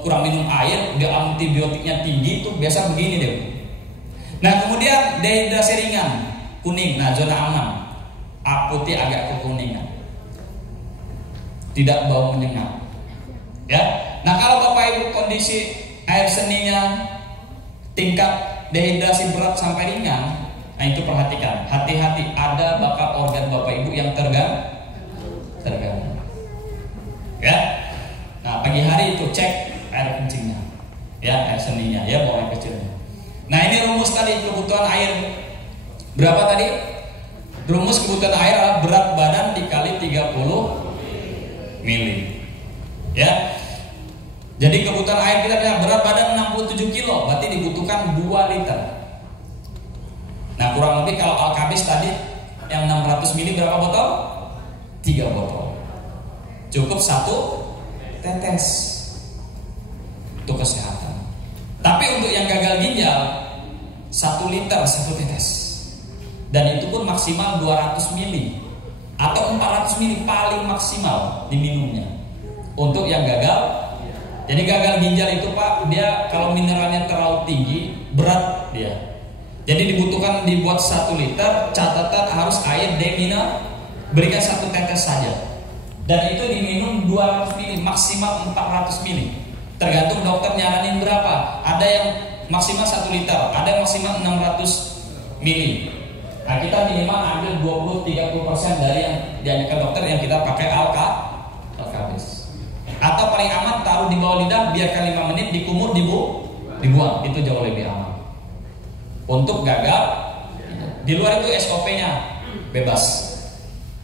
kurang minum air, dia antibiotiknya tinggi, itu biasa begini deh. Nah, kemudian dehidrasi ringan, kuning, nah zona aman. Putih agak kekuningan, tidak bau menyengat. Ya. Nah, kalau Bapak Ibu kondisi air seninya tingkat dehidrasi berat sampai ringan, nah itu perhatikan, hati-hati, ada bakal organ Bapak Ibu yang terganggu. Ya. Nah, pagi hari itu cek air kencingnya, ya, air seninya, ya, buang air kecilnya. Nah, ini rumus tadi kebutuhan air berapa tadi? Rumus kebutuhan air adalah berat badan dikali 30 mili. Ya. Jadi kebutuhan air kita berat badan 67 kilo, berarti dibutuhkan 2 liter. Nah, kurang lebih kalau Alkabis tadi yang 600 mili berapa botol? 3 botol. Cukup 1 tetes. Untuk kesehatan. Tapi untuk yang gagal ginjal 1 liter 1 tetes. Dan itu pun maksimal 200 mili atau 400 mili paling maksimal diminumnya. Untuk yang gagal. Jadi gagal ginjal itu Pak, dia kalau mineralnya terlalu tinggi, berat dia. Jadi dibutuhkan dibuat 1 liter, catatan harus air D-, berikan 1 tetes saja. Dan itu diminum 200 mili, maksimal 400 mili. Tergantung dokter nyaranin berapa. Ada yang maksimal 1 liter, ada yang maksimal 600 mili. Nah, kita minimal ambil 20-30% dari yang dianjurkan dokter yang kita pakai Alkabis. Atau paling aman taruh di bawah lidah, biarkan 5 menit, dikumur, dibuang. Itu jauh lebih aman. Untuk gagal, di luar itu SOP-nya bebas.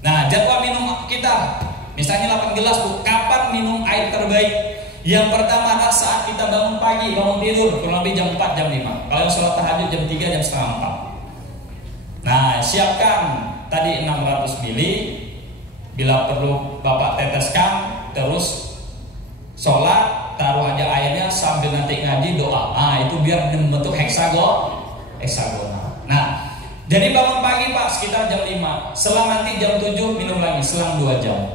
Nah, jadwal minum kita, misalnya 8 gelas, Bu. Kapan minum air terbaik? Yang pertama adalah saat kita bangun pagi, bangun tidur, kurang lebih jam 4, jam 5. Kalau sholat tahajud jam 3, jam setengah 4. Nah, siapkan tadi 600 mili. Bila perlu Bapak teteskan, terus sholat, taruh aja airnya sambil nanti ngaji doa. Nah, itu biar membentuk heksagonal. Nah, jadi bangun pagi Pak sekitar jam 5. Selang nanti jam 7 minum lagi, selang 2 jam.